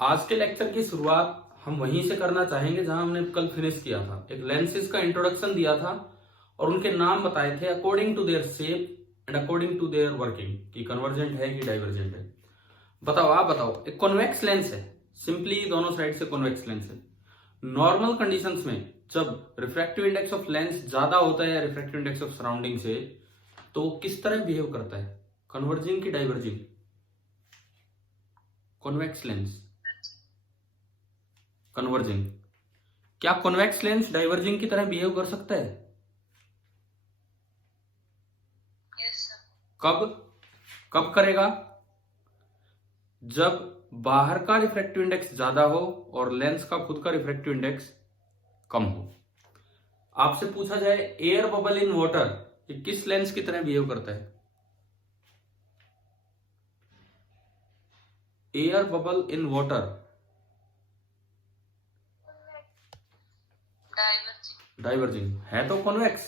आज के लेक्चर की शुरुआत हम वहीं से करना चाहेंगे जहां हमने कल फिनिश किया था। एक लेंसेज का इंट्रोडक्शन दिया था और उनके नाम बताए थे according to their shape and according to their working, कि कन्वर्जेंट है कि डाइवर्जेंट है। बताओ, आप बताओ। एक कॉन्वेक्स लेंस है, सिंपली दोनों साइड से कॉन्वेक्स लेंस है। नॉर्मल कंडीशंस में जब रिफ्रैक्टिव इंडेक्स ऑफ लेंस ज्यादा होता है या रिफ्रैक्टिव इंडेक्स ऑफ सराउंडिंग से, तो वो किस तरह बिहेव करता है, कन्वर्जिंग की डाइवर्जिंग? Convex lens converging. क्या कॉन्वेक्स लेंस डाइवर्जिंग की तरह बिहेव कर सकता है? Yes sir. कब कब करेगा? जब बाहर का रिफ्रैक्टिव इंडेक्स ज्यादा हो और लेंस का खुद का रिफ्रैक्टिव इंडेक्स कम हो। आपसे पूछा जाए एयर बबल इन वाटर, ये किस लेंस की तरह बिहेव करता है? Air bubble in water diverging है तो कॉन्वेक्स।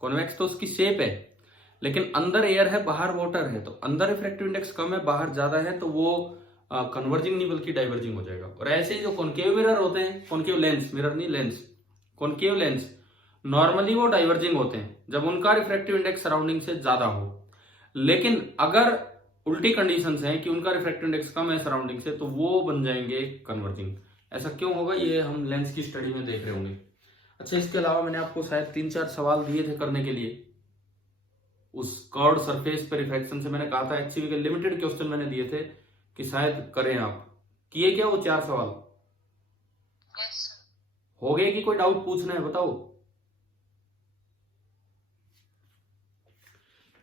कॉन्वेक्स तो उसकी शेप है, लेकिन अंदर एयर है बाहर वाटर है, तो अंदर रिफ्रैक्टिव इंडेक्स कम है बाहर ज्यादा है, तो वो कन्वर्जिंग नहीं बल्कि डाइवर्जिंग हो जाएगा। और ऐसे ही जो कॉन्केव मिरर होते हैं, कॉन्केव लेंस, मिरर नहीं लेंस, कॉन्केव लेंस, नॉर्मली वो डाइवर्जिंग होते हैं जब उनका रिफ्रैक्टिव इंडेक्स सराउंडिंग से ज्यादा हो। लेकिन अगर उल्टी कंडीशंस हैं कि उनका रिफ्रैक्टिव इंडेक्स कम है सराउंडिंग से, तो वो बन जाएंगे कन्वर्जिंग। ऐसा क्यों होगा, ये हम लेंस की स्टडी में देख रहे होंगे। अच्छा, इसके अलावा मैंने आपको शायद 3-4 सवाल दिए थे करने के लिए। उस कर्व्ड सरफेस पे रिफ्रैक्शन से मैंने कहा था एचसीवी के लिमिटेड क्वेश्चन मैंने दिए थे कि शायद करें आप। किए क्या वो 4 सवाल? Yes sir. हो गए कि कोई डाउट पूछना है बताओ?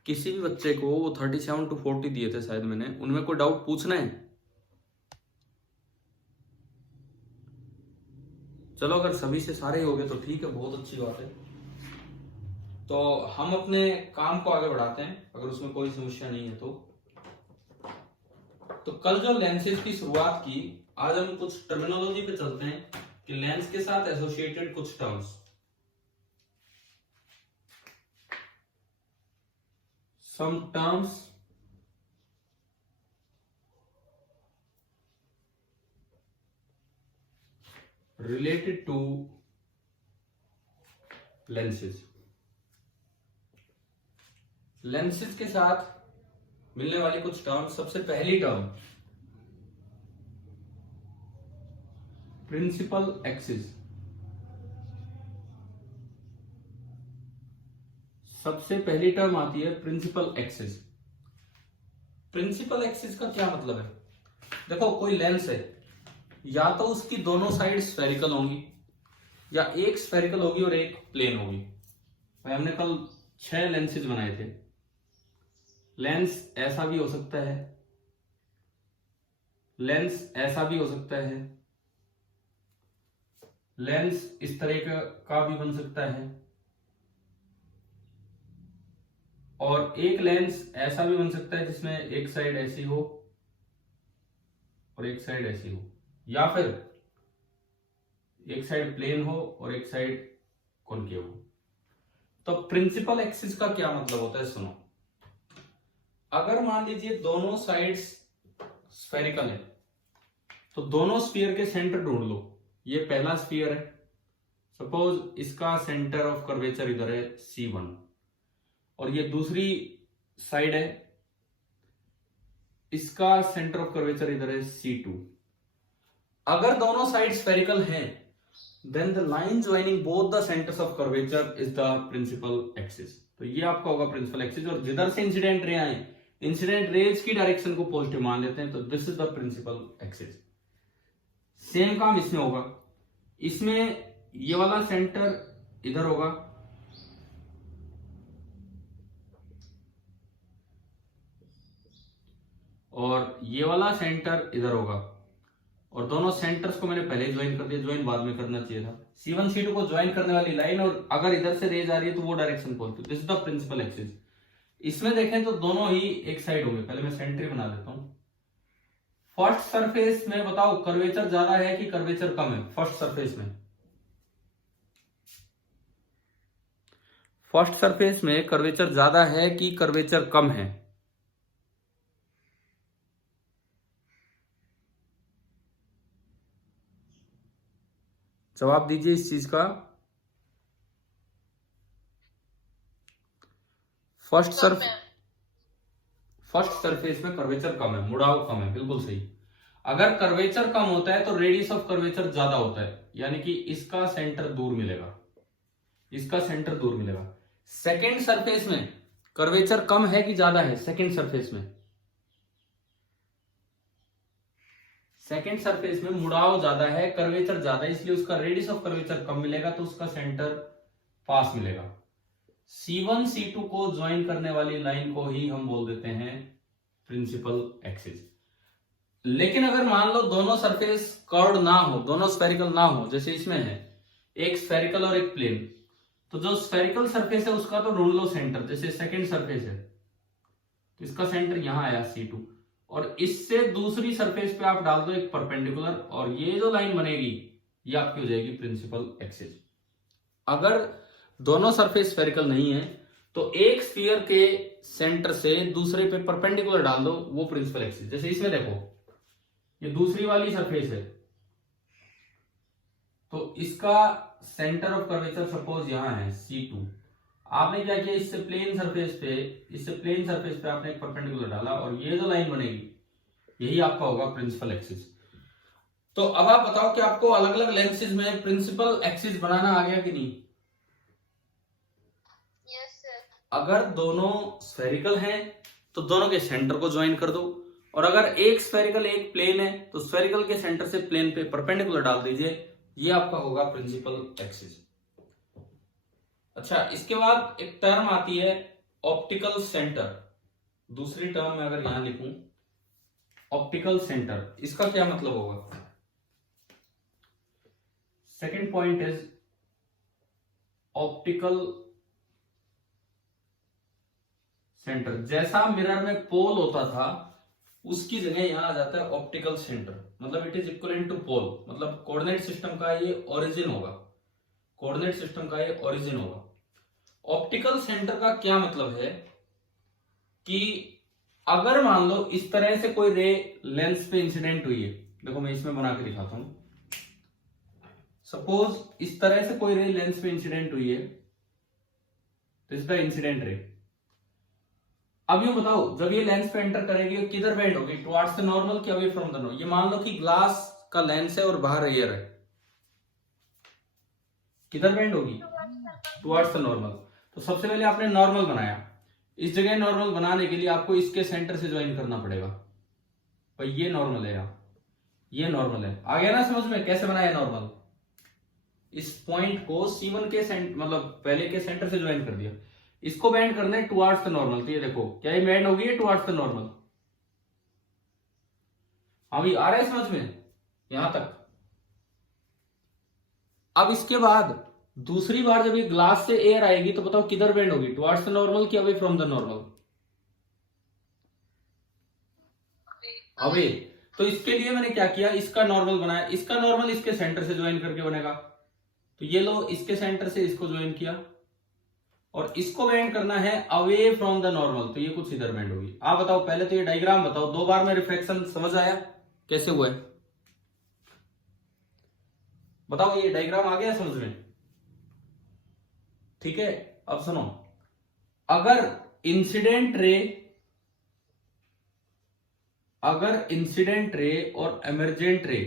किसी भी बच्चे को वो 37 to 40 दिए थे शायद मैंने, उनमें कोई डाउट पूछना है? चलो, अगर सभी से सारे हो गए तो ठीक है, बहुत अच्छी बात है। तो हम अपने काम को आगे बढ़ाते हैं, अगर उसमें कोई समस्या नहीं है तो कल जो लेंसेज की शुरुआत की, आज हम कुछ टर्मिनोलॉजी पे चलते हैं कि लेंस के साथ एसोसिएटेड कुछ terms. Some terms related to lenses. Lenses के साथ मिलने वाली कुछ टर्म। सबसे पहली टर्म प्रिंसिपल एक्सिस। सबसे पहली टर्म आती है प्रिंसिपल एक्सिस। प्रिंसिपल एक्सिस का क्या मतलब है? देखो, कोई लेंस है, या तो उसकी दोनों साइड स्फेरिकल होंगी, या एक स्फेरिकल होगी और एक प्लेन होगी। भाई, हमने कल 6 लेंसेज बनाए थे। लेंस ऐसा भी हो सकता है, लेंस ऐसा भी हो सकता है, लेंस इस तरह का भी बन सकता है, और एक लेंस ऐसा भी बन सकता है जिसमें एक साइड ऐसी हो और एक साइड ऐसी हो, या फिर एक साइड प्लेन हो और एक साइड कॉनकेव हो। तो प्रिंसिपल एक्सिस का क्या मतलब होता है, सुनो। अगर मान लीजिए दोनों साइड्स स्फेरिकल है, तो दोनों स्फीयर के सेंटर ढूंढ लो। ये पहला स्फीयर है, सपोज इसका सेंटर ऑफ कर्वेचर इधर है C1, और ये दूसरी साइड है, इसका सेंटर ऑफ कर्वेचर इधर है C2। अगर दोनों साइड स्फेरिकल हैं, then the line joining both the centres of curvature is the principal axis. तो ये आपका होगा प्रिंसिपल एक्सिस, और जिधर से इंसिडेंट रे आए, इंसिडेंट रेज की डायरेक्शन को पॉजिटिव मान लेते हैं, तो this is the principal axis. Same काम इसमें होगा। इसमें ये वाला सेंटर इधर होगा, और ये वाला सेंटर इधर होगा, और दोनों सेंटर्स को मैंने पहले ज्वाइन कर दिया, ज्वाइन बाद में करना चाहिए था। C1 C2 को ज्वाइन करने वाली लाइन, और अगर इधर से रेज आ रही है तो वो direction positive. This is the principal axis. इसमें देखें तो दोनों ही एक साइड होंगे। पहले मैं सेंटर बना देता हूं। फर्स्ट सरफेस में बताओ कर्वेचर ज्यादा है कि कर्वेचर कम है? फर्स्ट सरफेस में, फर्स्ट सरफेस में कर्वेचर ज्यादा है कि कर्वेचर कम है? जवाब दीजिए इस चीज का। फर्स्ट सरफेस में कर्वेचर कम है, मुड़ाव कम है, बिल्कुल सही। अगर कर्वेचर कम होता है तो रेडियस ऑफ कर्वेचर ज्यादा होता है, यानी कि इसका सेंटर दूर मिलेगा, इसका सेंटर दूर मिलेगा। सेकेंड सरफेस में कर्वेचर कम है कि ज्यादा है? सेकेंड सरफेस में, सेकेंड सरफेस में मुड़ाव ज्यादा है, कर्वेचर ज्यादा है, इसलिए उसका रेडियस ऑफ कर्वेचर कम मिलेगा, तो उसका सेंटर पास मिलेगा। C1 C2 को ज्वाइन करने वाली लाइन को ही हम बोल देते हैं प्रिंसिपल एक्सिस। लेकिन अगर मान लो दोनों सरफेस कर्व्ड ना हो, दोनों स्फेरिकल ना हो, जैसे इसमें है एक स्फेरिकल और एक प्लेन, तो जो स्फेरिकल सरफेस है उसका तो ढूंढ लो सेंटर। जैसे सेकेंड सरफेस है तो इसका सेंटर यहां आया C2, और इससे दूसरी सरफेस पे आप डाल दो एक परपेंडिकुलर, और ये जो लाइन बनेगी ये आपकी हो जाएगी प्रिंसिपल एक्सिस। अगर दोनों सरफेस स्फेरिकल नहीं है तो एक स्फीयर के सेंटर से दूसरे पे परपेंडिकुलर डाल दो, वो प्रिंसिपल एक्सिस। जैसे इसमें देखो ये दूसरी वाली सरफेस है, तो इसका सेंटर ऑफ कर्वेचर सपोज यहां है C2। आपने क्या किया, इससे प्लेन सरफेस पे आपने एक परपेंडिकुलर डाला, और ये जो लाइन बनेगी यही आपका होगा प्रिंसिपल एक्सिस। तो अब आप बताओ कि आपको अलग अलग लेंसेज में प्रिंसिपल एक्सिस बनाना आ गया कि नहीं? Yes sir. अगर दोनों स्फेरिकल हैं तो दोनों के सेंटर को ज्वाइन कर दो, और अगर एक स्फेरिकल एक प्लेन है तो स्फेरिकल के सेंटर से प्लेन पे परपेंडिकुलर डाल दीजिए, ये आपका होगा प्रिंसिपल एक्सिस। अच्छा, इसके बाद एक टर्म आती है ऑप्टिकल सेंटर। दूसरी टर्म में अगर यहां लिखूं ऑप्टिकल सेंटर, इसका क्या मतलब होगा? Second point is optical centre. जैसा मिरर में पोल होता था उसकी जगह यहां आ जाता है ऑप्टिकल सेंटर, मतलब इट इज इक्वलेंट टू पोल, मतलब कोऑर्डिनेट सिस्टम का ये ओरिजिन होगा, कोऑर्डिनेट सिस्टम का ये ओरिजिन होगा। ऑप्टिकल सेंटर का क्या मतलब है कि अगर मान लो इस तरह से कोई रे लेंस पे इंसिडेंट हुई है, देखो मैं इसमें बना के दिखाता हूं। सपोज इस तरह से कोई रे लेंस पे इंसिडेंट हुई है, तो इसका इंसिडेंट रे। अब ये बताओ जब ये लेंस पे एंटर करेगी किधर बेंड होगी, टुवर्ड्स द नॉर्मल कि अवे फ्रॉम द नॉर्मल? ये मान लो कि ग्लास का लेंस है और बाहर एयर है, किधर बेंड होगी? Towards the normal. तो सबसे पहले आपने नॉर्मल बनाया, इस जगह नॉर्मल बनाने के लिए आपको इसके सेंटर से ज्वाइन करना पड़ेगा। भाई ये नॉर्मल है, ये नॉर्मल है, आ गया ना समझ में कैसे बनाया नॉर्मल? इस पॉइंट को C1 के सेंटर, मतलब पहले के सेंटर से ज्वाइन कर दिया, इसको बैंड करना है टुवर्ड्स द नॉर्मल। तो ये देखो क्या ये बैंड होगी टुवर्ड्स द नॉर्मल? हाँ भाई, आ रहा है समझ में यहां तक? अब इसके बाद दूसरी बार जब ये ग्लास से एयर आएगी तो बताओ किधर बेंड होगी, टुवर्ड्स द नॉर्मल कि away from the normal? Away. तो इसके लिए मैंने क्या किया, इसका नॉर्मल बनाया, इसका नॉर्मल इसके सेंटर से ज्वाइन करके बनेगा। तो ये लो इसके सेंटर से इसको ज्वाइन किया, और इसको बेंड करना है अवे फ्रॉम द नॉर्मल, तो ये कुछ इधर बेंड होगी। आप बताओ पहले तो ये डायग्राम बताओ, दो बार में रिफ्लेक्शन समझ आया कैसे हुआ है? बताओ ये डायग्राम आ गया समझ में? ठीक है, अब सुनो, अगर इंसिडेंट रे और एमर्जेंट रे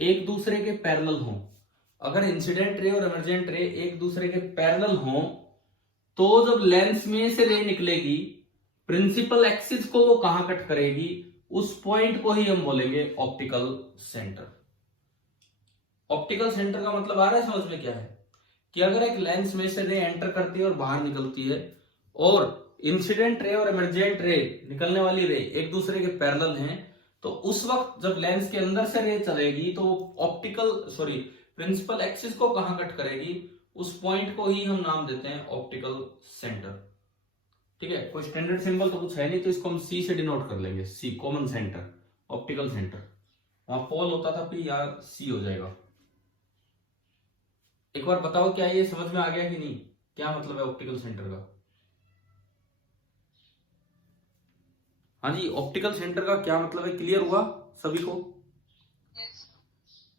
एक दूसरे के पैरेलल हों, अगर इंसिडेंट रे और एमर्जेंट रे एक दूसरे के पैरेलल हों, तो जब लेंस में से रे निकलेगी प्रिंसिपल एक्सिस को वो कहां कट करेगी, उस पॉइंट को ही हम बोलेंगे ऑप्टिकल सेंटर। ऑप्टिकल सेंटर का मतलब आ रहा है समझ में क्या है? कि अगर एक लेंस में से रे एंटर करती है और बाहर निकलती है, और इंसिडेंट रे और इमरजेंट रे निकलने वाली रे एक दूसरे के पैरेलल हैं, तो उस वक्त जब लेंस के अंदर से रे चलेगी तो प्रिंसिपल एक्सिस को कहां कट करेगी, उस पॉइंट को ही हम नाम देते हैं ऑप्टिकल सेंटर। ठीक है, कोई स्टैंडर्ड सिंबल तो कुछ है नहीं, तो इसको हम C से डिनोट कर लेंगे, C common centre, optical centre. वहां पोल होता था P, यहाँ C हो जाएगा। एक बार बताओ क्या ये समझ में आ गया कि नहीं, क्या मतलब है ऑप्टिकल सेंटर का? हाँ जी, ऑप्टिकल सेंटर का क्या मतलब है, क्लियर हुआ सभी को?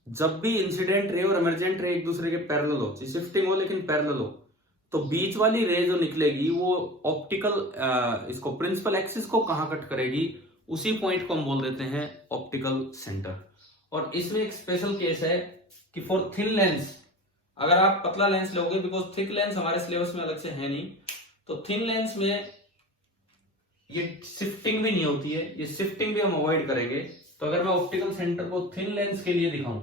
जब भी इंसिडेंट रे और इमरजेंट रे एक दूसरे के पैरेलल हो, शिफ्टिंग हो लेकिन पैरेलल हो, तो बीच वाली रे जो निकलेगी वो ऑप्टिकल इसको प्रिंसिपल एक्सिस को कहां कट करेगी, उसी पॉइंट को हम बोल देते हैं ऑप्टिकल सेंटर। और इसमें एक स्पेशल केस है कि फॉर थिन लेंस, अगर आप पतला लेंस लोगे, बिकॉज थिक लेंस हमारे सिलेबस में अलग से है नहीं, तो थिन लेंस में ये शिफ्टिंग भी नहीं होती है, ये शिफ्टिंग भी हम अवॉइड करेंगे। तो अगर मैं ऑप्टिकल सेंटर को थिन लेंस के लिए दिखाऊं,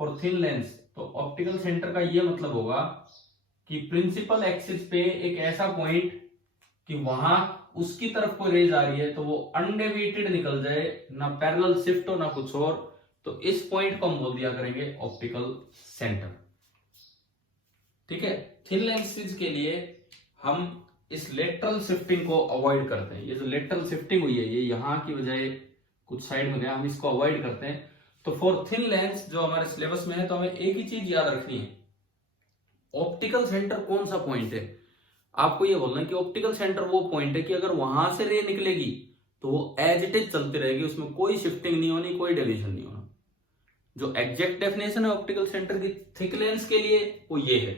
फॉर थिन लेंस, तो ऑप्टिकल सेंटर का ये मतलब होगा कि प्रिंसिपल एक्सिस पे एक ऐसा पॉइंट कि वहां उसकी तरफ कोई रेज आ रही है तो वो अनडेविएटेड निकल जाए, ना पैरेलल शिफ्ट हो ना कुछ और, तो इस पॉइंट को हम बोल दिया करेंगे ऑप्टिकल सेंटर। ठीक है, थिन लेंसेज के लिए हम इस लेटरल शिफ्टिंग को अवॉइड करते हैं। ये जो लेटरल शिफ्टिंग हुई है, ये यहां की बजाय कुछ साइड में गया, हम इसको अवॉइड करते हैं। तो फॉर थिन लेंस जो हमारे सिलेबस में है, तो हमें एक ही चीज याद रखनी है, ऑप्टिकल सेंटर कौन सा पॉइंट है। आपको ये बोलना है कि ऑप्टिकल सेंटर वो पॉइंट है कि अगर वहां से रे निकलेगी तो वो एज इट इज चलती रहेगी, उसमें कोई शिफ्टिंग नहीं होनी, कोई डेविएशन नहीं होना। जो एग्जैक्ट डेफिनेशन है ऑप्टिकल सेंटर की थिक लेंस के लिए वो ये है,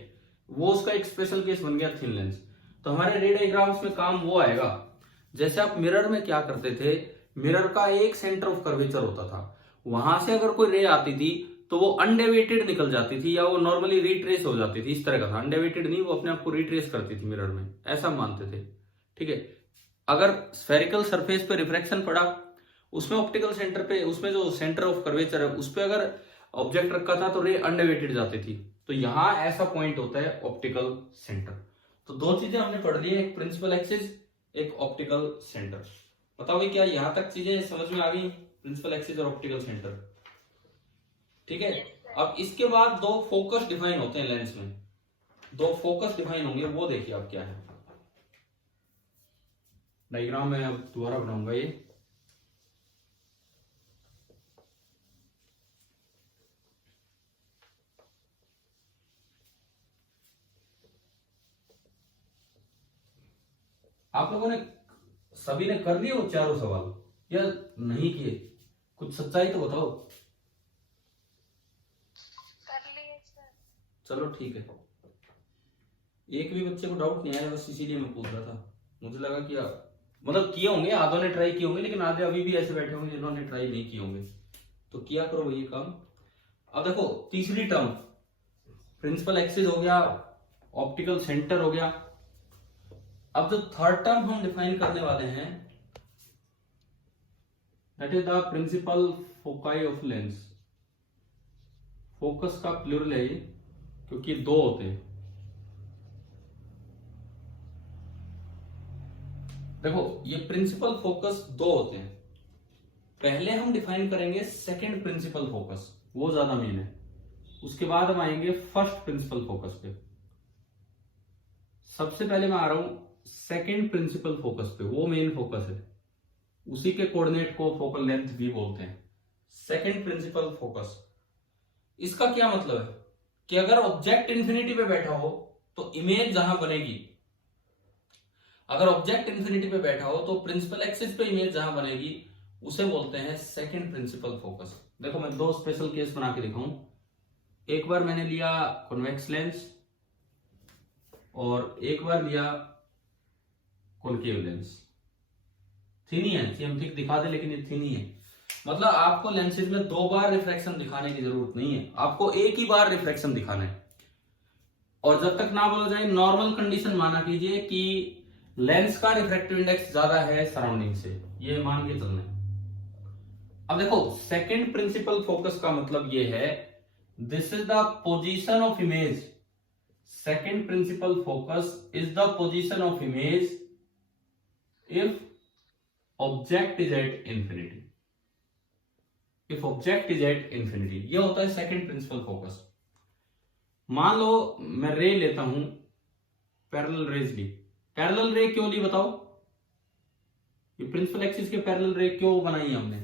वो उसका एक स्पेशल केस बन गया थिन लेंस। तो हमारे रे डायग्राम्स में काम वो आएगा, जैसे आप मिरर में क्या करते थे, मिरर का एक सेंटर ऑफ कर्वेचर होता था, वहां से अगर कोई रे आती थी तो वो अनडेविएटेड निकल जाती थी, या वो नॉर्मली रिट्रेस हो जाती थी, इस तरह का था। अनडेविएटेड नहीं, वो अपने आप को रिट्रेस करती थी मिरर में, ऐसा मानते थे। ठीक है, अगर स्फेरिकल सरफेस पे रिफ्रैक्शन पड़ा, उसमें ऑप्टिकल सेंटर पे, उसमें जो सेंटर ऑफ कर्वेचर है उस पे अगर ऑब्जेक्ट रखा था तो रे अनडेविएटेड जाती थी। तो यहां ऐसा पॉइंट होता है ऑप्टिकल सेंटर। तो दो चीजें हमने पढ़ ली है, एक प्रिंसिपल एक्सिस, एक ऑप्टिकल सेंटर। बताओ भाई क्या यहां तक चीजें समझ में आ गई, प्रिंसिपल एक्सिस और ऑप्टिकल सेंटर? ठीक है, अब इसके बाद दो फोकस डिफाइन होते हैं लेंस में, दो फोकस डिफाइन होंगे, वो देखिए आप क्या है। डायग्राम मैं अब दोबारा बनाऊंगा ये। आप लोगों ने सभी ने कर लिए वो चारों सवाल या नहीं किए? कुछ सच्चाई तो बताओ। कर लिए सर। चलो ठीक है, एक भी बच्चे को डाउट नहीं आया, बस इसीलिए मैं पूछ रहा था। मुझे लगा कि मतलब किए होंगे, आधों ने ट्राई किए होंगे, लेकिन आधे अभी भी ऐसे बैठे होंगे जिन्होंने ट्राई नहीं किए होंगे। तो किया करो ये काम। अब देखो तीसरी टर्म, प्रिंसिपल एक्सिस हो गया, ऑप्टिकल सेंटर हो गया। अब जो थर्ड टर्म हम डिफाइन करने वाले हैं, that is the principal foci of lens. Focus का प्लूरल है ये, क्योंकि दो होते हैं। देखो ये प्रिंसिपल फोकस दो होते हैं। पहले हम डिफाइन करेंगे सेकंड प्रिंसिपल फोकस, वो ज्यादा मेन है। उसके बाद हम आएंगे फर्स्ट प्रिंसिपल फोकस पे। सबसे पहले मैं आ रहा हूं सेकंड प्रिंसिपल फोकस पे, वो मेन फोकस है, उसी के कोऑर्डिनेट को फोकल लेंथ भी बोलते हैं। सेकंड प्रिंसिपल फोकस, इसका क्या मतलब है कि अगर ऑब्जेक्ट इंफिनिटी पे बैठा हो तो इमेज जहां बनेगी, अगर ऑब्जेक्ट इंफिनिटी पे बैठा हो तो प्रिंसिपल एक्सिस पे इमेज जहां बनेगी उसे बोलते हैं सेकंड प्रिंसिपल फोकस। देखो मैं दो स्पेशल केस बना के दिखाऊं। एक बार मैंने लिया कॉन्वेक्स लेंस और एक बार लिया कॉन्केव लेंस। थिन ही है, हम ठीक दिखा दे लेकिन ये थिन ही है। मतलब आपको लेंसेज में दो बार रिफ्रैक्शन दिखाने की जरूरत नहीं है, आपको एक ही बार रिफ्रैक्शन दिखाना है। और जब तक ना बोला जाए नॉर्मल कंडीशन माना कीजिए कि लेंस का रिफ्रैक्टिव इंडेक्स ज्यादा है सराउंडिंग से, ये मान के चलना है। अब देखो सेकंड प्रिंसिपल फोकस का मतलब ये है, this is the position of image. Second principal focus is the position of image if object is at infinity. If object is at infinity, ये होता है सेकंड प्रिंसिपल फोकस। मान लो मैं रे लेता हूं, पैरेलल रेज ली। पैरेलल रे क्यों ली बताओ? ये प्रिंसिपल एक्सिस के पैरेलल रे क्यों बनाई हमने?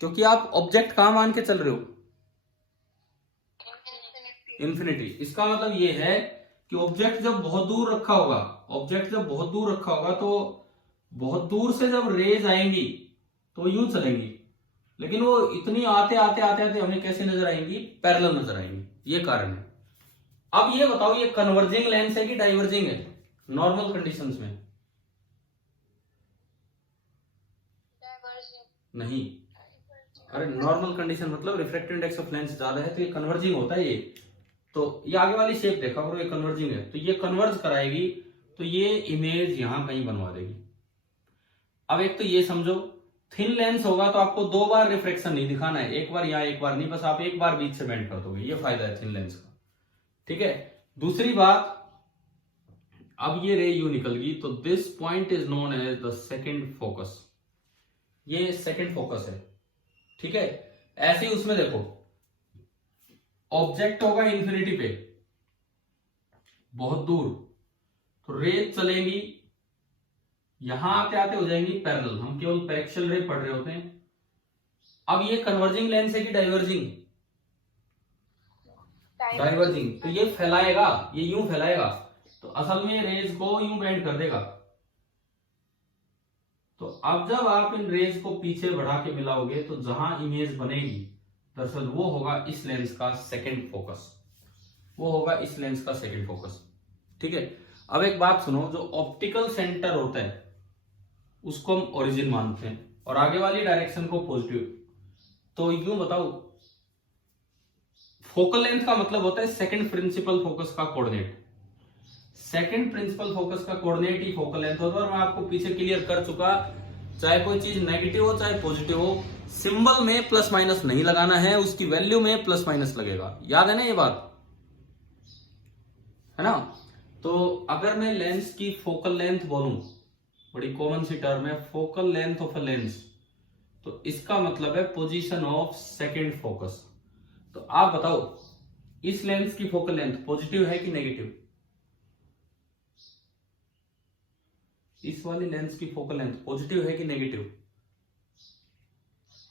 क्योंकि आप ऑब्जेक्ट कहां मान के चल रहे हो? इंफिनिटी। इसका मतलब ये है कि ऑब्जेक्ट जब बहुत दूर रखा होगा, ऑब्जेक्ट जब बहुत दूर रखा होगा तो बहुत दूर से जब रेज आएंगी तो यूं चलेंगी, लेकिन वो इतनी आते आते आते आते हमें कैसे नजर आएंगी, पैरेलल नजर आएंगी। ये कारण है। अब ये बताओ ये कन्वर्जिंग लेंस है कि डाइवर्जिंग है नॉर्मल कंडीशंस में? डाइवर्जिंग। नहीं, अरे नॉर्मल कंडीशन मतलब रिफ्रैक्टिव इंडेक्स ऑफ लेंस ज्यादा है तो ये कन्वर्जिंग होता है। ये तो ये आगे वाली शेप देखा करो, ये कन्वर्जिंग है तो ये कन्वर्ज कराएगी, तो ये इमेज यहां कहीं बनवा देगी। अब एक तो ये समझो थिन लेंस होगा तो आपको दो बार रिफ्लेक्शन नहीं दिखाना है, एक बार यहाँ एक बार नहीं, बस आप एक बार बीच से बेंड कर दोगे, ये फायदा है थिन लेंस का। ठीक है, दूसरी बात, अब ये रे यू निकल गई तो this point is known as the second focus. ये सेकंड फोकस है। ठीक है, ऐसे ही उसमें देखो ऑब्जेक्ट होगा इंफिनिटी पे बहुत दूर, तो रेज चलेंगी यहां आते आते हो जाएंगी पैरेलल, हम केवल पैरेक्शियल रे पढ़ रहे होते हैं। अब ये कन्वर्जिंग लेंस है कि डाइवर्जिंग? डाइवर्जिंग। तो ये फैलाएगा, ये यूं फैलाएगा, तो असल में रेज को यूं बेंड कर देगा। तो अब जब आप इन रेज को पीछे बढ़ा के मिलाओगे तो जहां इमेज बनेगी दरअसल वो होगा इस लेंस का सेकंड फोकस, वो होगा इस लेंस का सेकंड फोकस। ठीक है, अब एक बात सुनो, जो ऑप्टिकल सेंटर होता है उसको हम ओरिजिन मानते हैं और आगे वाली डायरेक्शन को पॉजिटिव। तो यूं बताओ फोकल लेंथ का मतलब होता है सेकंड प्रिंसिपल फोकस का कोऑर्डिनेट। सेकंड प्रिंसिपल फोकस का कोऑर्डिनेट ही फोकल लेंथ होता है। और मैं आपको पीछे क्लियर कर चुका, चाहे कोई चीज नेगेटिव हो चाहे पॉजिटिव हो, सिंबल में प्लस माइनस नहीं लगाना है, उसकी वैल्यू में प्लस माइनस लगेगा। याद है ना ये बात, है ना? तो अगर मैं लेंस की फोकल लेंथ बोलूं, बड़ी कॉमन सी टर्म है focal length of a lens, तो इसका मतलब है पोजीशन ऑफ सेकंड फोकस। तो आप बताओ इस लेंस की फोकल लेंथ पॉजिटिव है कि नेगेटिव? इस वाली लेंस की फोकल लेंथ पॉजिटिव है कि नेगेटिव?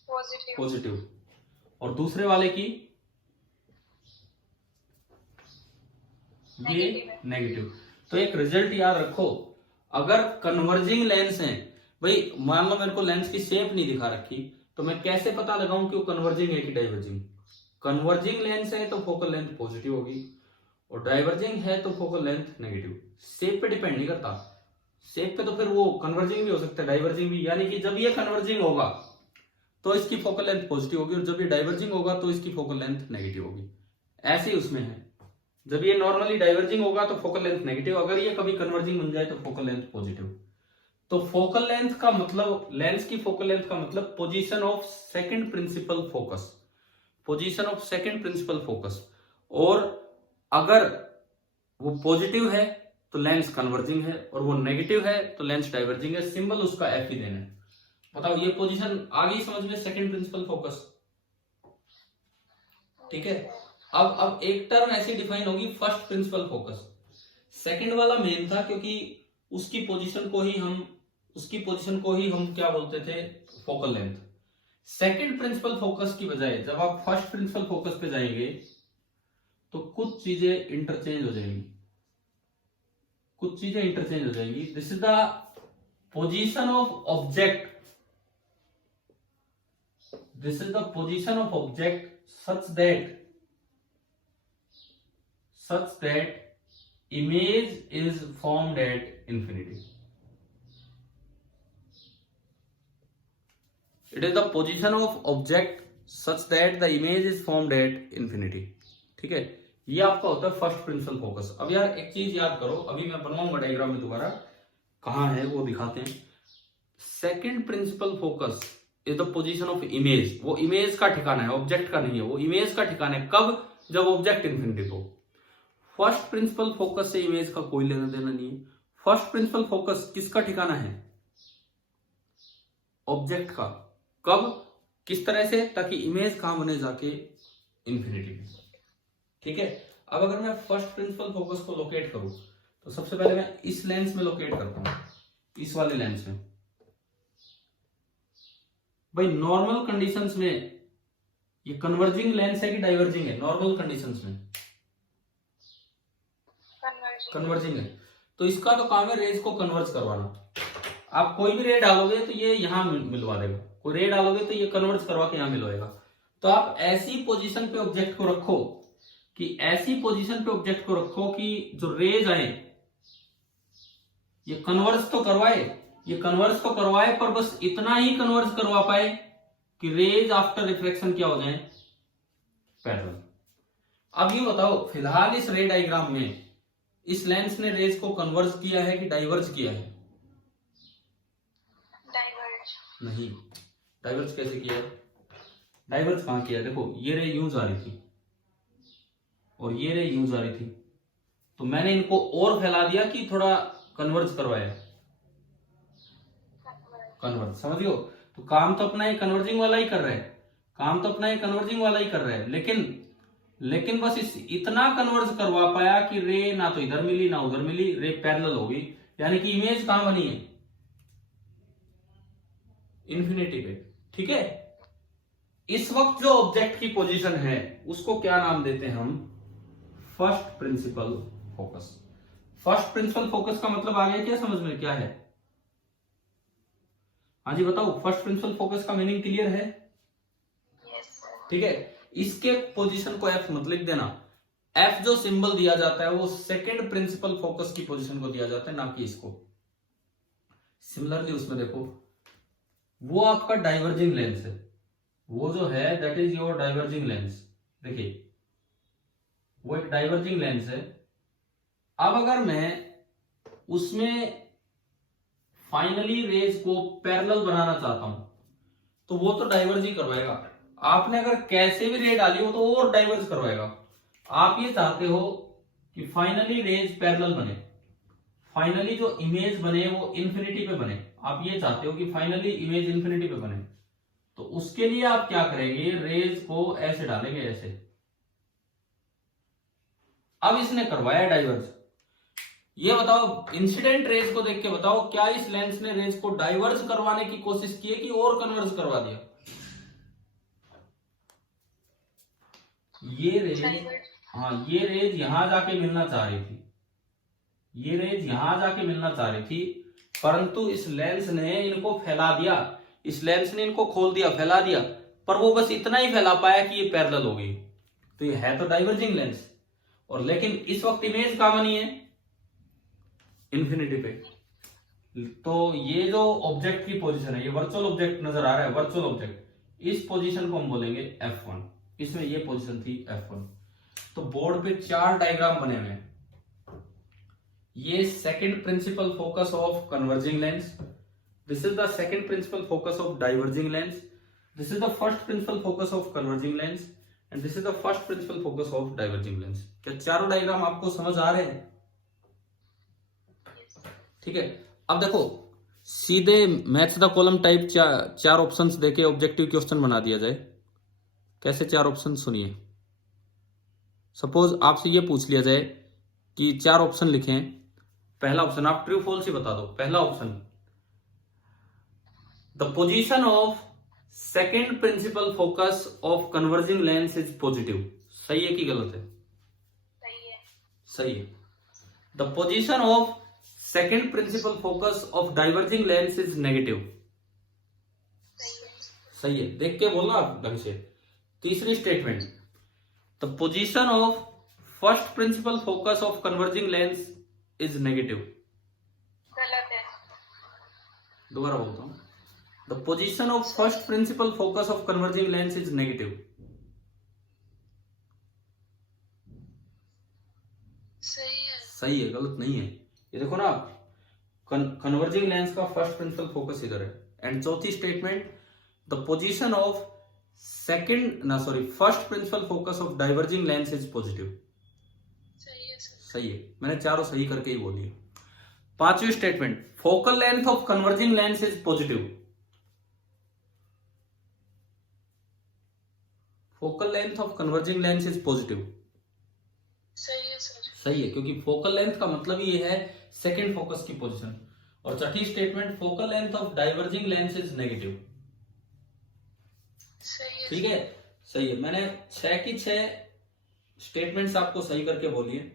पॉजिटिव। पॉजिटिव। और दूसरे वाले की ये नेगेटिव। तो एक रिजल्ट याद रखो, अगर कन्वर्जिंग लेंस है, भाई मान लो मेरे को लेंस की शेप नहीं दिखा रखी, तो मैं कैसे पता लगाऊं कि वो कन्वर्जिंग है कि डाइवर्जिंग? कन्वर्जिंग लेंस है तो फोकल लेंथ पॉजिटिव होगी और डाइवर्जिंग है तो फोकल लेंथ नेगेटिव। शेप पे डिपेंड नहीं करता, शेप पे तो फिर वो कन्वर्जिंग भी हो सकता है डाइवर्जिंग भी, यानी कि जब ये कन्वर्जिंग होगा तो इसकी फोकल लेंथ पॉजिटिव होगी और जब ये डाइवर्जिंग होगा तो इसकी फोकल लेंथ नेगेटिव होगी। ऐसे ही उसमें है, जब ये नॉर्मली डाइवर्जिंग होगा तो फोकल लेंथ नेगेटिव, अगर ये कभी कन्वर्जिंग बन जाए तो फोकल लेंथ पॉजिटिव। तो फोकल लेंथ का मतलब, लेंस की फोकल लेंथ का मतलब position of second principal focus, position of second principal focus. और अगर वो पॉजिटिव है तो लेंस कन्वर्जिंग है और वो नेगेटिव है तो लेंस डाइवर्जिंग है। सिंबल उसका एफ ही देना है। बताओ ये पोजीशन आ गई समझ में, सेकंड प्रिंसिपल फोकस। ठीक है, अब एक टर्म ऐसी डिफाइन होगी फर्स्ट प्रिंसिपल फोकस। सेकंड वाला मेन था क्योंकि उसकी पोजीशन को ही हम क्या बोलते थे, focal length. Second principal focus की बजाय जब आप फर्स्ट प्रिंसिपल फोकस पे जाएंगे तो कुछ चीजें इंटरचेंज हो जाएंगी, this is the position of object, this is the position of object such that image is formed at infinity. It is the position of object such that the image is formed at infinity. ठीक है, ये आपका होता है first principal focus. अब यार एक चीज याद करो, अभी मैं बनवाऊंगा डायग्राम में दोबारा, कहां है वो दिखाते हैं। Second principal focus is the position of image, वो इमेज का ठिकाना है, ऑब्जेक्ट का नहीं है, वो इमेज का ठिकाना है। कब? जब ऑब्जेक्ट इन्फिनिटी को। फर्स्ट प्रिंसिपल फोकस से इमेज का कोई लेना देना नहीं है। फर्स्ट प्रिंसिपल फोकस किसका ठिकाना है? ऑब्जेक्ट का। कब? किस तरह से? ताकि इमेज कहां बने? जाके इंफिनिटी में। ठीक है, अब अगर मैं फर्स्ट प्रिंसिपल फोकस को लोकेट करूं तो सबसे पहले मैं इस लेंस में लोकेट करता हूं, इस वाले लेंस में। भाई नॉर्मल कंडीशंस में ये कन्वर्जिंग लेंस है कि डाइवर्जिंग है? नॉर्मल कंडीशंस में कन्वर्जिंग है, तो इसका तो काम है रेज को कन्वर्ज करवाना। आप कोई भी रे डालोगे तो ये यहाँ मिलवा देगा, कोई रे डालोगे तो ये कन्वर्ट करवा के यहाँ मिलवाएगा। तो आप ऐसी पोजीशन पे ऑब्जेक्ट को रखो कि ऐसी पोजीशन पे ऑब्जेक्ट को रखो कि जो रेज आए ये कन्वर्स तो करवाए, ये कन्वर्स तो करवाए, पर बस इतना ही कन्वर्स करवा पाए कि रेज आफ्टर रिफ्लेक्शन क्या हो जाए, पैरेलल। अब ये बताओ फिलहाल इस रे डायग्राम में इस लेंस ने रेज को कन्वर्स किया है कि डाइवर्ज किया है? डाइवर्ज। नहीं, डाइवर्ज कैसे किया है? डाइवर्ज कहां किया? देखो ये रे यूं जा रही थी और ये रे यूं जा रही थी, तो मैंने इनको और फैला दिया कि थोड़ा कन्वर्ज करवाया, कन्वर्ज, समझ लो। तो काम तो अपना ये कन्वर्जिंग वाला ही कर रहा है, काम तो अपना ये कन्वर्जिंग वाला ही कर रहा है, लेकिन बस इतना कन्वर्ज करवा पाया कि रे ना तो इधर मिली ना उधर मिली, रे पैरेलल हो गई। यानी कि इमेज कहां बनी है? इन्फिनिटी पे। ठीक है, इस वक्त जो ऑब्जेक्ट की पोजीशन है उसको क्या नाम देते हैं हम? First principal focus. First principal focus का मतलब आ गया क्या समझ में? क्या है? हाँ जी बताओ, फर्स्ट प्रिंसिपल फोकस का मीनिंग क्लियर है? Yes sir. ठीक है, इसके पोजीशन को एफ मत लिख देना। एफ जो सिंबल दिया जाता है वो सेकंड प्रिंसिपल फोकस की पोजीशन को दिया जाता है, ना कि इसको। सिमिलरली उसमें देखो, वो आपका डाइवर्जिंग लेंस है, वो जो है that is your diverging lens. देखिए वो एक डाइवर्जिंग लेंस है। अब अगर मैं उसमें फाइनली रेज को पैरेलल बनाना चाहता हूं तो वो तो डाइवर्ज ही करवाएगा। आपने अगर कैसे भी रे डाली हो तो और डाइवर्ज करवाएगा। आप ये चाहते हो कि फाइनली रेज पैरेलल बने, फाइनली जो इमेज बने वो इन्फिनिटी पे बने। आप ये चाहते हो कि फाइनली इमेज इन्फिनिटी पे बने, तो उसके लिए आप क्या करेंगे? रेज को ऐसे डालेंगे, ऐसे। अब इसने करवाया डाइवर्ज। ये बताओ इंसिडेंट रेज को देख के बताओ, क्या इस लेंस ने रेज को डाइवर्ज करवाने की कोशिश की है कि और कन्वर्ज करवा दिया? ये रेज, हाँ ये रेज यहां जाके मिलना चाह रही थी, ये रेज यहां जाके मिलना चाह रही थी, परंतु इस लेंस ने इनको फैला दिया, इस लेंस ने इनको खोल दिया, फैला दिया, पर वो बस इतना ही फैला पाया कि ये पैरेलल हो गई। तो ये है तो डाइवर्जिंग लेंस, और लेकिन इस वक्त इमेज कहां बनी है? इन्फिनिटी पे। तो ये जो ऑब्जेक्ट की पोजीशन है, ये वर्चुअल ऑब्जेक्ट नजर आ रहा है, वर्चुअल ऑब्जेक्ट, इस पोजीशन को हम बोलेंगे F1। इसमें ये पोजीशन थी F1। तो बोर्ड पे 4 डायग्राम बने हुए हैं। ये second principal focus of converging lens, this is the second principal focus of diverging lens, this is the first principal focus of converging lens, and this is the first principal focus of diverging lens. क्या चारों diagram आपको समझ आ रहे हैं? ठीक है, अब देखो सीधे मैच द कॉलम टाइप चार ऑप्शंस देके ऑब्जेक्टिव क्वेश्चन बना दिया जाए। कैसे 4 ऑप्शन? सुनिए, सपोज आपसे ये पूछ लिया जाए कि 4 ऑप्शन लिखें। पहला ऑप्शन आप ट्रू फॉल्स ही बता दो। पहला option, the position of second principal focus of converging lens is positive. सही है कि गलत है? सही है। सही है। The position of second principal focus of diverging lens is negative. सही है, देख के बोलना आप ढंग से। तीसरी statement, the position of first principal focus of converging lens is negative. गलत है। दोबारा बोलता हूं, the position of first principal focus of converging lens is negative. सही है। सही है, गलत नहीं है। ये देखो ना, कन्वर्जिंग लेंस का फर्स्ट प्रिंसिपल फोकस इधर है। एंड चौथी statement, the position of first principal focus of diverging lens is positive. सही है सर। सही है, मैंने चारों सही करके ही बोली है। पांचवी statement, focal length of converging lens is positive. Focal length of converging lens is positive. सही है सर। सही है, क्योंकि फोकल लेंथ का मतलब ये है सेकंड फोकस की पोजीशन। और छठी statement, focal length of diverging lens is negative. सही है। ठीक है, सही है। मैंने 6 की 6 स्टेटमेंट्स आपको सही करके बोली है।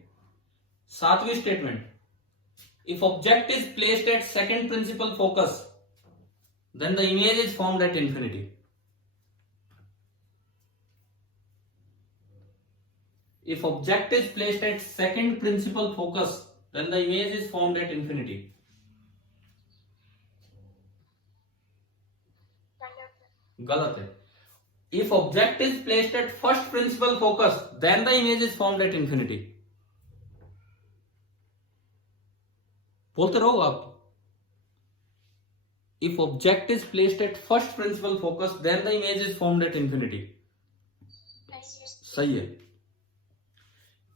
7वीं statement, If object is placed at second principal focus, then the image is formed at infinity. If object is placed at second principal focus, then the image is formed at infinity. गलत है. If object is placed at first principal focus, then the image is formed at infinity. बोलते रहो आप. If object is placed at first principal focus, then the image is formed at infinity. सही है.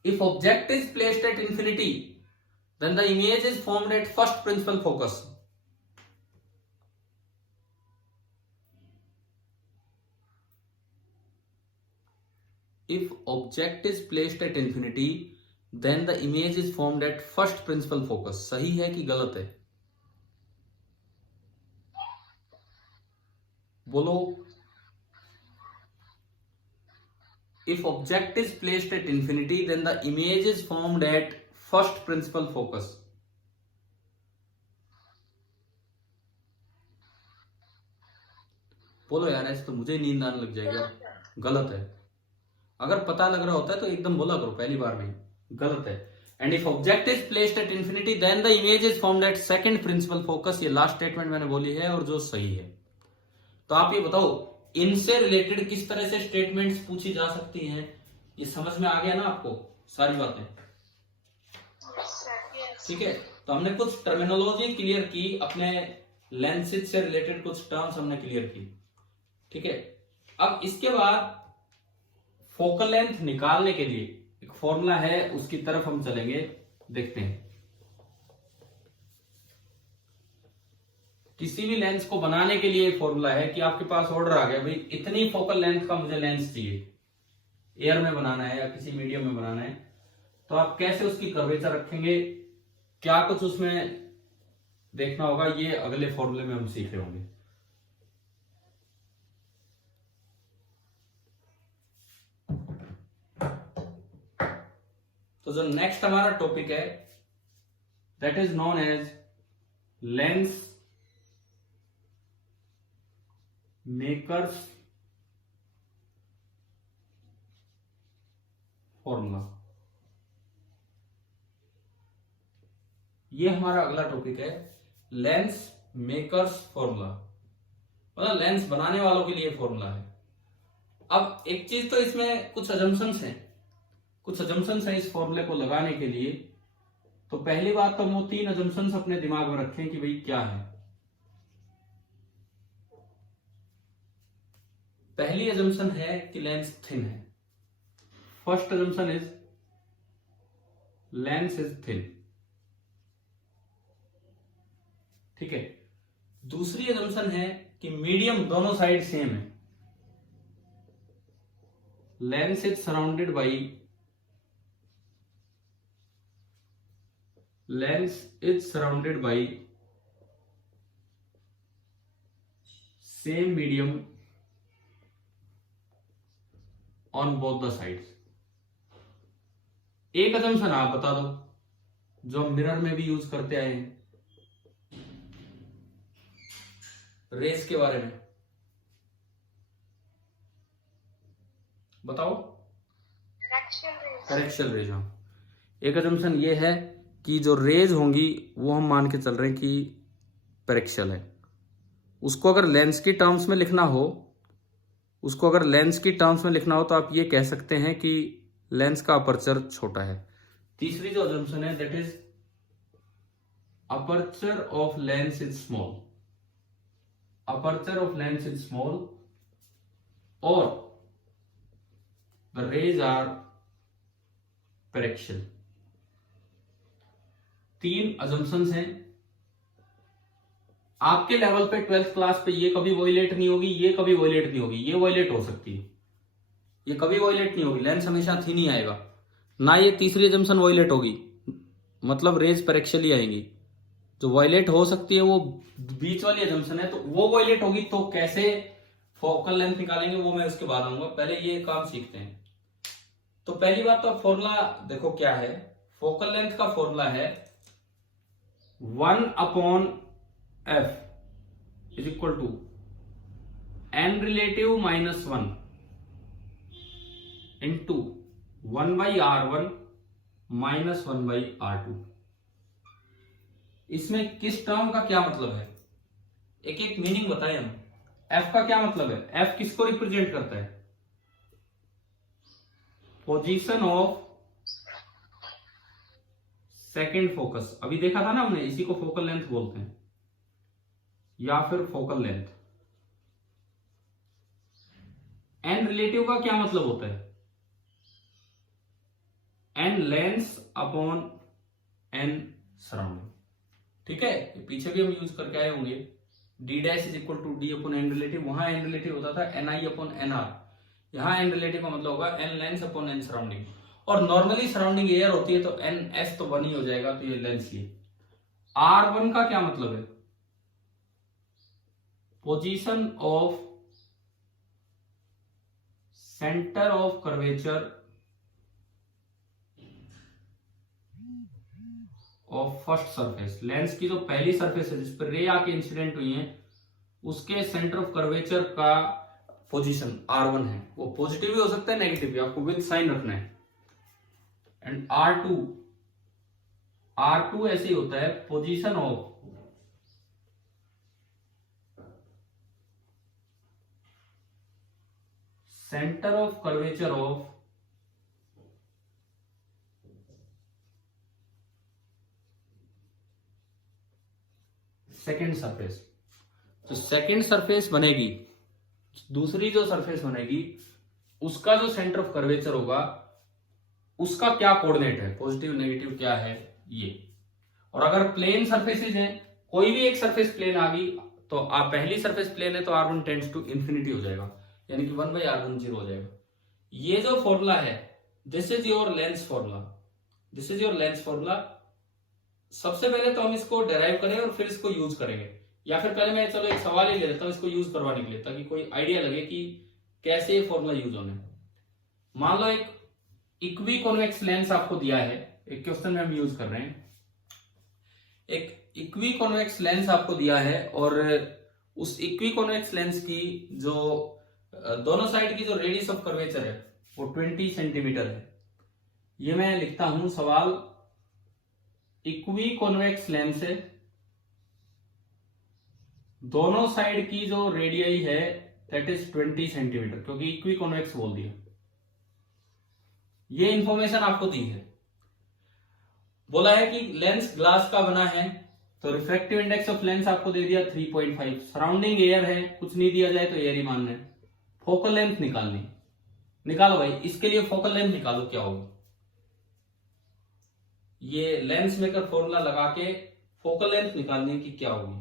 If object is placed at infinity, then the image is formed at first principal focus. If object is placed at infinity, then the image is formed at first principal focus. सही है कि गलत है? बोलो. If object is placed at infinity, then the image is formed at first principal focus. बोलो यार, ऐसे तो मुझे नींद आने लग जाएगी. गलत है. अगर पता लग रहा होता है तो एकदम बोला करो पहली बार में. गलत है. And if object is placed at infinity, then the image is formed at second principal focus. ये लास्ट स्टेटमेंट मैंने बोली है और जो सही है. तो आप ये बताओ, इनसे रिलेटेड किस तरह से स्टेटमेंट्स पूछी जा सकती हैं? ये समझ में आ गया ना आपको सारी बातें? ठीक है. तो हमने कुछ टर्मिनोलॉजी क्लियर की, अपने लेंसेज से रिलेटेड कुछ टर्म्स हमने क्लियर की. ठीक है. अब इसके बाद फोकल लेंथ निकालने के लिए एक फॉर्मूला है, उसकी तरफ हम चलेंगे. देखते हैं. किसी भी लेंस को बनाने के लिए फॉर्मूला है कि आपके पास ऑर्डर आ गया, भाई इतनी फोकल लेंथ का मुझे लेंस चाहिए, एयर में बनाना है या किसी मीडियम में बनाना है, तो आप कैसे उसकी कर्वेचर रखेंगे, क्या कुछ उसमें देखना होगा, ये अगले फॉर्मूले में हम सीख रहे होंगे. तो जो नेक्स्ट हमारा टॉपिक है, that is known as lens makers formula. ये हमारा अगला टॉपिक है, लेंस मेकर्स फॉर्मूला. मतलब लेंस बनाने वालों के लिए फॉर्मूला है. अब एक चीज तो इसमें कुछ अजम्पशंस हैं, कुछ अजम्पशंस हैं इस फॉर्मूले को लगाने के लिए. तो पहली बात तो हम वो 3 अजम्पशंस अपने दिमाग में रखें कि भाई क्या है. पहली अजम्पशन है कि लेंस थिन है. First assumption is lens is thin. ठीक है. दूसरी अजम्पशन है कि मीडियम दोनों साइड सेम है. Lens is surrounded by same medium on both the sides. एक अजम्पशन आप बता दो जो हम मिरर में भी यूज करते आए हैं, रेस के बारे में बताओ. Correction rays. हाँ, एक अजम्पशन ये है कि जो रेज होंगी वो हम मान के चल रहे हैं कि पैरेक्शियल है. उसको अगर लेंस की टर्म्स में लिखना हो, तो आप ये कह सकते हैं कि लेंस का अपर्चर छोटा है. तीसरी जो अजम्पशन है, that is aperture of lens is small और द रेज आर पैरेक्शियल. 3 अजम्पशंस हैं. आपके लेवल पे 12th क्लास पे ये कभी वॉयलेट नहीं होगी, ये कभी वॉयलेट नहीं होगी. ये वॉयलेट हो सकती है, ये कभी वॉयलेट नहीं होगी. लेंस हमेशा थिन ही आएगा. ना ये तीसरी अजम्पशन वॉयलेट होगी, मतलब रेज पैरेक्शियल ही आएंगी. जो वॉयलेट हो सकती है वो बीच वाली अजम्पशन है, तो वो वॉयलेट होगी. तो कैसे फोकल लेंथ निकालेंगे वो मैं उसके बाद आऊंगा. पहले ये काम सीखते हैं. तो पहली बात तो फॉर्मूला देखो क्या है. फोकल लेंथ का फॉर्मूला है 1/f is equal to n relative minus 1 into 1/r1 minus 1/r2। इसमें किस टर्म का क्या मतलब है, एक एक मीनिंग बताए हम। f का क्या मतलब है, f किसको रिप्रेजेंट करता है, पोजीशन ऑफ सेकेंड फोकस। अभी देखा था ना हमने, इसी को फोकल लेंथ बोलते हैं या फिर फोकल लेंथ। एन रिलेटिव का क्या मतलब होता है, n lens upon n surrounding. ठीक है, ये पीछे भी हम यूज करके आए होंगे, D dash is equal to D upon n relative. वहां एन रिलेटिव होता था n i upon n r, यहां एन रिलेटिव का मतलब होगा n lens upon n surrounding. और नॉर्मली सराउंडिंग एयर होती है तो एन एस तो 1 ही हो जाएगा, तो ये लेंस ये। R1 का क्या मतलब है, position of centre of curvature of first surface. Lens की जो पहली सरफेस है जिस पर रे आके इंसिडेंट हुई है, उसके सेंटर ऑफ कर्वेचर का पोजीशन R1 है। वो पॉजिटिव भी हो सकता है, नेगेटिव भी, आपको विद साइन रखना है। एंड R2 ऐसे ही होता है, position of centre of curvature of second surface. तो सेकेंड सरफेस बनेगी, दूसरी जो सरफेस बनेगी उसका जो सेंटर ऑफ कर्वेचर होगा उसका क्या कोऑर्डिनेट है, पॉजिटिव नेगेटिव क्या है ये। और अगर प्लेन सरफेसेज हैं, कोई भी एक सरफेस प्लेन आ गई तो आप पहली सरफेस प्लेन है तो R1 टेंड्स टू इंफिनिटी हो जाएगा, यानी कि 1/r1 0 हो जाएगा। ये जो फॉर्मूला है, this is your lens formula, this is your lens formula. सबसे पहले तो हम इसको डेराइव करें और फिर इसको यूज करेंगे, या फिर पहले मैं चलो एक सवाल ही ले लेता हूं इसको यूज करवाने के लिए, ताकि कोई आइडिया लगे कि कैसे ये फॉर्मूला यूज होना है। मान लो एक इक्वी कॉन्वेक्स लेंस आपको दिया है, एक क्वेश्चन में हम यूज कर रहे हैं। एक इक्वी कॉन्वेक्स लेंस आपको दिया है और उस इक्वी कॉन्वेक्स लेंस की जो दोनों साइड की जो रेडियस ऑफ कर्वेचर है वो 20 सेंटीमीटर है। ये मैं लिखता हूं सवाल, इक्वी कॉन्वेक्स लेंस है, दोनों साइड की जो रेडियस है दैट इज 20 सेंटीमीटर, क्योंकि इक्वी कॉन्वेक्स बोल दिया। ये इंफॉर्मेशन आपको दी है, बोला है कि लेंस ग्लास का बना है, तो रिफ्रैक्टिव इंडेक्स ऑफ लेंस आपको दे दिया 3.5, सराउंडिंग एयर है, कुछ नहीं दिया जाए तो एयर ही मानना है। फोकल लेंथ निकालनी, निकालो भाई, इसके लिए फोकल लेंथ निकालो क्या होगी। ये लेंस मेकर फॉर्मूला लगा के फोकल लेंथ निकालने की क्या होगी।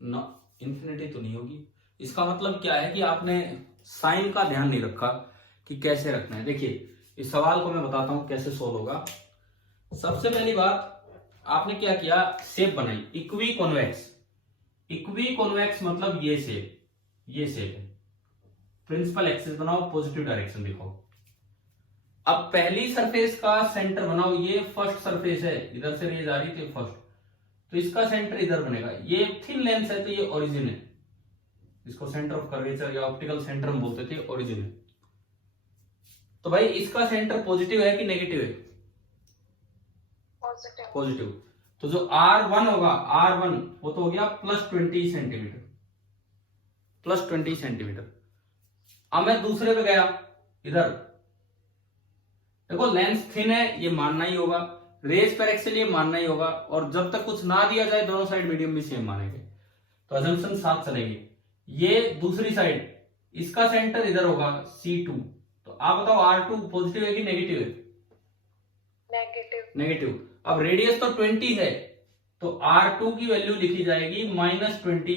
ना, इन्फिनिटी तो नहीं होगी। इसका मतलब क्या है कि आपने साइन का ध्यान नहीं रखा कि कैसे रखना है। देखिए इस सवाल को मैं बताता हूं कैसे सोल्व होगा। सबसे पहली बात आपने क्या किया, शेप बनाई इक्वी कॉन्वेक्स। इक्वी कॉन्वेक्स मतलब ये शेप, ये शेप है। प्रिंसिपल एक्सिस बनाओ, पॉजिटिव डायरेक्शन दिखाओ। अब पहली सरफेस का सेंटर बनाओ, ये फर्स्ट सरफेस है, इधर से रेज आ रही थी फर्स्ट, तो इसका सेंटर इधर बनेगा। ये थिन लेंस है तो ये ओरिजिन है, इसको सेंटर ऑफ कर्वेचर या ऑप्टिकल सेंटर हम बोलते थे, ओरिजिन है। तो भाई इसका सेंटर पॉजिटिव है कि नेगेटिव है, पॉजिटिव। तो जो R1 होगा, R1 वो तो हो गया +20 सेंटीमीटर, +20 सेंटीमीटर। अब मैं दूसरे पे गया, इधर देखो लेंस थिन है, ये मानना ही होगा, रेज पर एक्सेल ये मानना ही होगा, और जब तक कुछ ना दिया जाए दोनों साइड मीडियम भी सेम मानेंगे, तो अजम्पशन साथ चलेगी। ये दूसरी साइड, इसका सेंटर इधर होगा C2, तो आप बताओ R2 पॉजिटिव है कि नेगेटिव है, नेगेटिव। नेगेटिव। अब रेडियस तो 20 है, तो R2 की वैल्यू लिखी जाएगी -20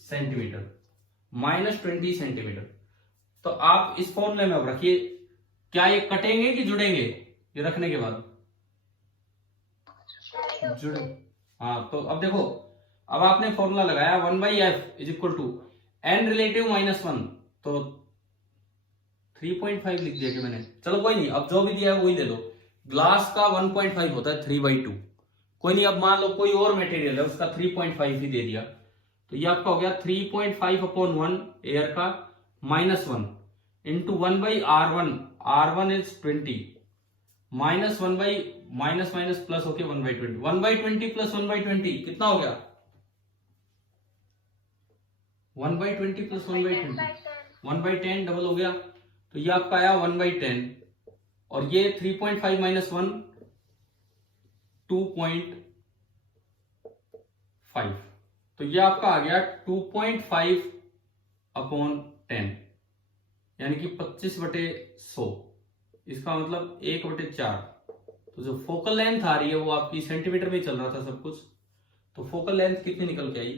सेंटीमीटर, -20 सेंटीमीटर। तो आप इस फॉर्मूले में अब रखिए, क्या ये कटेंगे कि जुड़ेंगे? ये रखने के बाद जुड़े। हाँ, तो अब देखो, अब आपने फॉर्मूला लगाया 1/f is equal to n relative -1, तो 3.5 लिख दिया कि मैंने, चलो कोई नहीं, अब जो भी दिया है वही दे दो। ग्लास का 1.5 होता है 3/2, कोई नहीं, अब मान लो कोई और मटेरियल है उसका 3.5 ही दे दिया, तो ये आपका हो गया 3.5/1 एयर का -1 into 1/r1, r1 is 20 -1 by minus minus plus होके 1/20, 1/20 प्लस 1/20 कितना हो गया? 1/20 प्लस 1/20 1/10 डबल हो गया, तो ये आपका आया 1/10, और ये 3.5 माइनस 1 2.5, तो ये आपका आ गया 2.5/10, यानी कि 25/100, इसका मतलब 1/4। तो जो फोकल लेंथ आ रही है वो आपकी सेंटीमीटर में चल रहा था सब कुछ, तो फोकल लेंथ कितनी निकल के आई?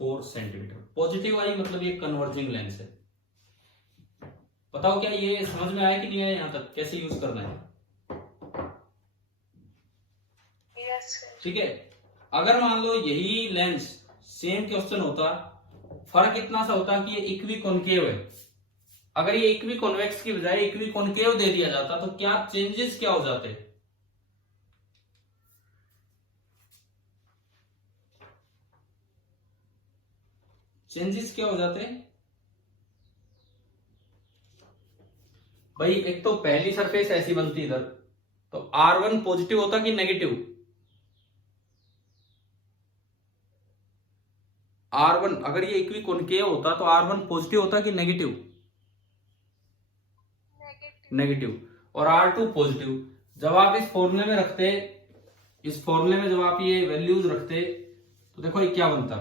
4 सेंटीमीटर। पॉजिटिव आई, मतलब ये कन्वर्जिंग लेंस है। बताओ क्या ये समझ में आया कि नहीं आया? यहां तक कैसे यूज करना है? ठीक है। अगर मान लो यही लेंस सेम क्वेश्चन होता, फर्क इतना सा होता कि ये इक्वी कॉनकेव है, अगर ये इक्वी कॉन्वेक्स की बजाय इक्वी कॉनकेव दे दिया जाता तो क्या चेंजेस क्या हो जाते? चेंजेस क्या हो जाते? भाई एक तो पहली सरफेस ऐसी बनती इधर, तो R1 पॉजिटिव होता कि नेगेटिव? R1 अगर ये इक्वी कॉनकेव होता तो R1 पॉजिटिव होता कि नेगेटिव? नेगेटिव। और R2 पॉजिटिव। जब आप इस फॉर्मूले में रखते, इस फॉर्मूले में जब आप ये वैल्यूज रखते, तो देखो ये क्या बनता,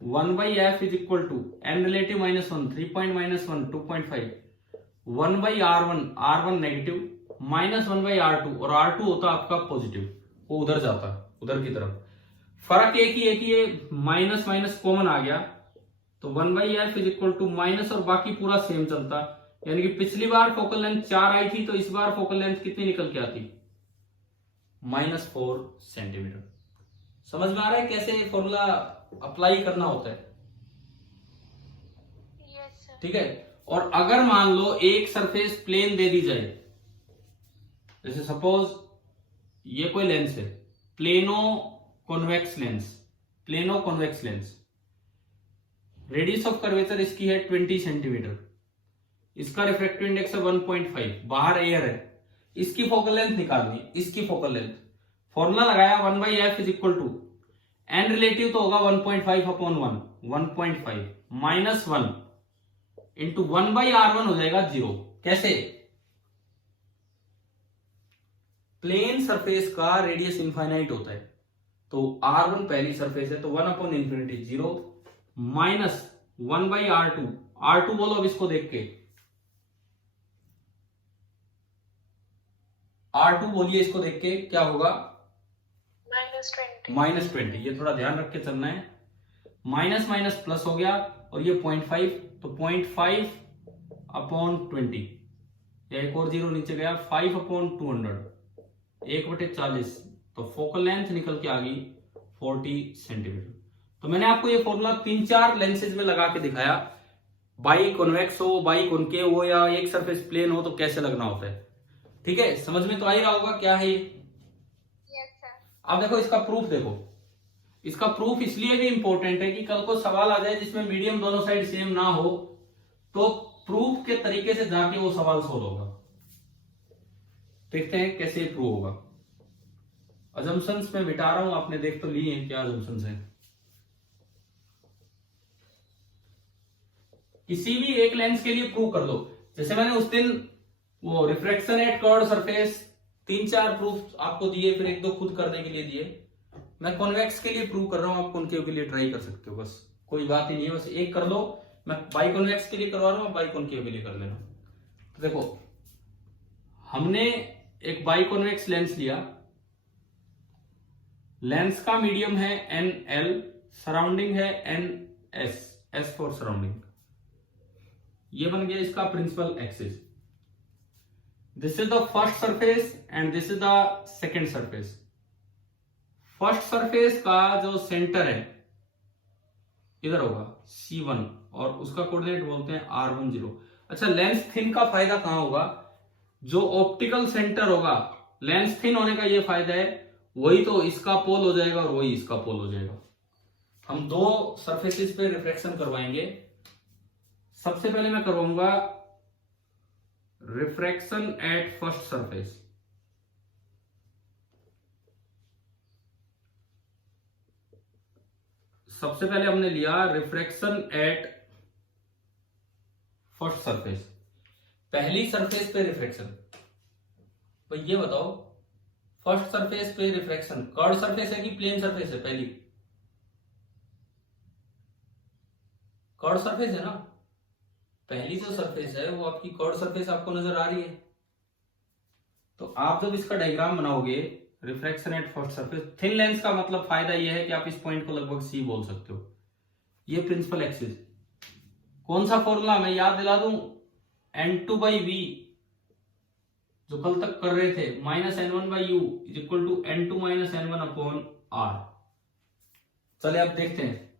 1/f is equal to n relative -1 3.-1 2.5 1/r1, r1 negative -1/r2, और r2 होता आपका पॉजिटिव, वो उधर जाता, उधर की तरफ। फर्क एक ही है कि ये माइनस माइनस कॉमन आ गया, तो 1/f is equal to minus, और बाकी पूरा सेम चलता, यानी कि पिछली बार फोकल लेंथ 4 आई थी, तो इस बार फोकल लेंथ कितनी निकल के आती? -4 सेंटीमीटर। समझ में आ रहा है कैसे फॉर्मूला अप्लाई करना होता है? ठीक है। और अगर मान लो एक सरफेस प्लेन दे दी जाए, जैसे सपोज ये कोई लेंस है, plano convex lens, plano convex lens, radius of curvature इसकी है 20 सेंटीमीटर, इसका रिफ्रैक्टिव इंडेक्स है 1.5, बाहर एयर है, इसकी फोकल लेंथ निकालनी, इसकी फोकल लेंथ, फॉर्मूला लगाया 1/f is equal to n relative तो होगा 1.5/1 1.5 -1 इंटू 1/r1 हो जाएगा 0। कैसे? प्लेन सरफेस का रेडियस इनफाइनाइट होता है, तो r1 पहली सरफेस है, तो 1/∞ 0 माइनस 1/r2, r2 बोलो अब इसको देख के, R2 बोलिए इसको देख के, क्या होगा? -20। ये थोड़ा ध्यान रख के चलना है, माइनस माइनस प्लस हो गया, और ये 0.5, तो 0.5/20, या एक और जीरो नीचे गया, 5/200 1/40, तो फोकल लेंथ निकल के आ गई 40 सेंटीमीटर। तो मैंने आपको ये फॉर्मूला 3-4 लेंसेज में लगा के दिखाया, बाई कॉन्वेक्स हो, बाई कॉनकेव हो, या एक सरफेस प्लेन हो, तो कैसे लगना होता है। ठीक है, समझ में तो आ ही रहा होगा क्या है ये। अब देखो इसका प्रूफ, देखो इसका प्रूफ इसलिए भी इंपॉर्टेंट है कि कल को सवाल आ जाए जिसमें मीडियम दोनों साइड सेम ना हो, तो प्रूफ के तरीके से जाके वो सवाल सोल्व होगा। देखते हैं कैसे प्रूव होगा। अजम्पशंस में मिटा रहा हूं, आपने देख तो लिए हैं क्या अजम्पशंस है। किसी भी एक लेंस के लिए प्रूव कर दो, जैसे मैंने उस दिन वो refraction at curved surface 3-4 proof आपको दिए, फिर 1-2 खुद करने के लिए दिए। मैं कॉन्वेक्स के लिए प्रूव कर रहा हूं, आप कॉनकेव के लिए ट्राई कर सकते हो, बस कोई बात ही नहीं है, बस एक कर लो। मैं बाई कॉन्वेक्स के लिए करवा रहा हूं, बाई कॉनकेव के लिए कर लेना। तो देखो हमने एक बाइकॉन्वेक्स लेंस लिया, लेंस का मीडियम है NL, सराउंडिंग है NS, S फॉर सराउंडिंग। ये बन गया इसका principal axis. This is the first surface and this is the second surface. First surface का जो सेंटर है इधर होगा C1 और उसका कोऑर्डिनेट बोलते हैं R10। अच्छा, लेंस थिन का फायदा कहां होगा? जो ऑप्टिकल सेंटर होगा, लेंस थिन होने का ये फायदा है, वही तो इसका पोल हो जाएगा और वही इसका पोल हो जाएगा। हम दो सरफेसेस पे रिफ्रैक्शन करवाएंगे। सबसे पहले मैं करवाऊंगा रिफ्रैक्शन एट फर्स्ट सरफेस। सबसे पहले हमने लिया रिफ्रैक्शन एट फर्स्ट सरफेस, पहली सरफेस पे रिफ्रैक्शन। तो ये बताओ, फर्स्ट सरफेस पे रिफ्रैक्शन कर्व सरफेस है कि प्लेन सरफेस है? पहली कर्व सरफेस है ना, पहली जो सरफेस है वो आपकी कर्व सरफेस आपको नजर आ रही है। तो आप जब इसका डायग्राम बनाओगे, refraction at first surface, thin lens का मतलब फायदा ये है कि आप इस पॉइंट को लगभग C बोल सकते हो। ये प्रिंसिपल एक्सिस। कौन सा फॉर्मूला मैं याद दिला दूं? N2/V, जो कल तक कर रहे थे, -N1/U is equal to N2 - N1/R। चलिए अब देखते हैं।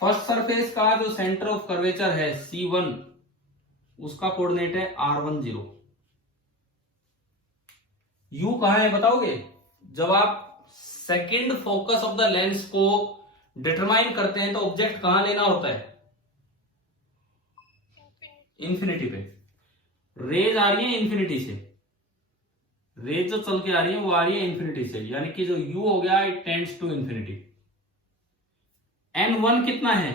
फर्स्ट सरफेस का जो सेंटर ऑफ कर्वेचर है C1, उसका कोऑर्डिनेट है R10। U कहां है बताओगे? जब आप second focus of the lens को डिटरमाइन करते हैं तो ऑब्जेक्ट कहां लेना होता है? इंफिनिटी पे। रेज आ रही है इंफिनिटी से, रेज जो चल के आ रही है वो आ रही है इंफिनिटी से, यानी कि जो U हो गया it tends to infinity. N1 कितना है?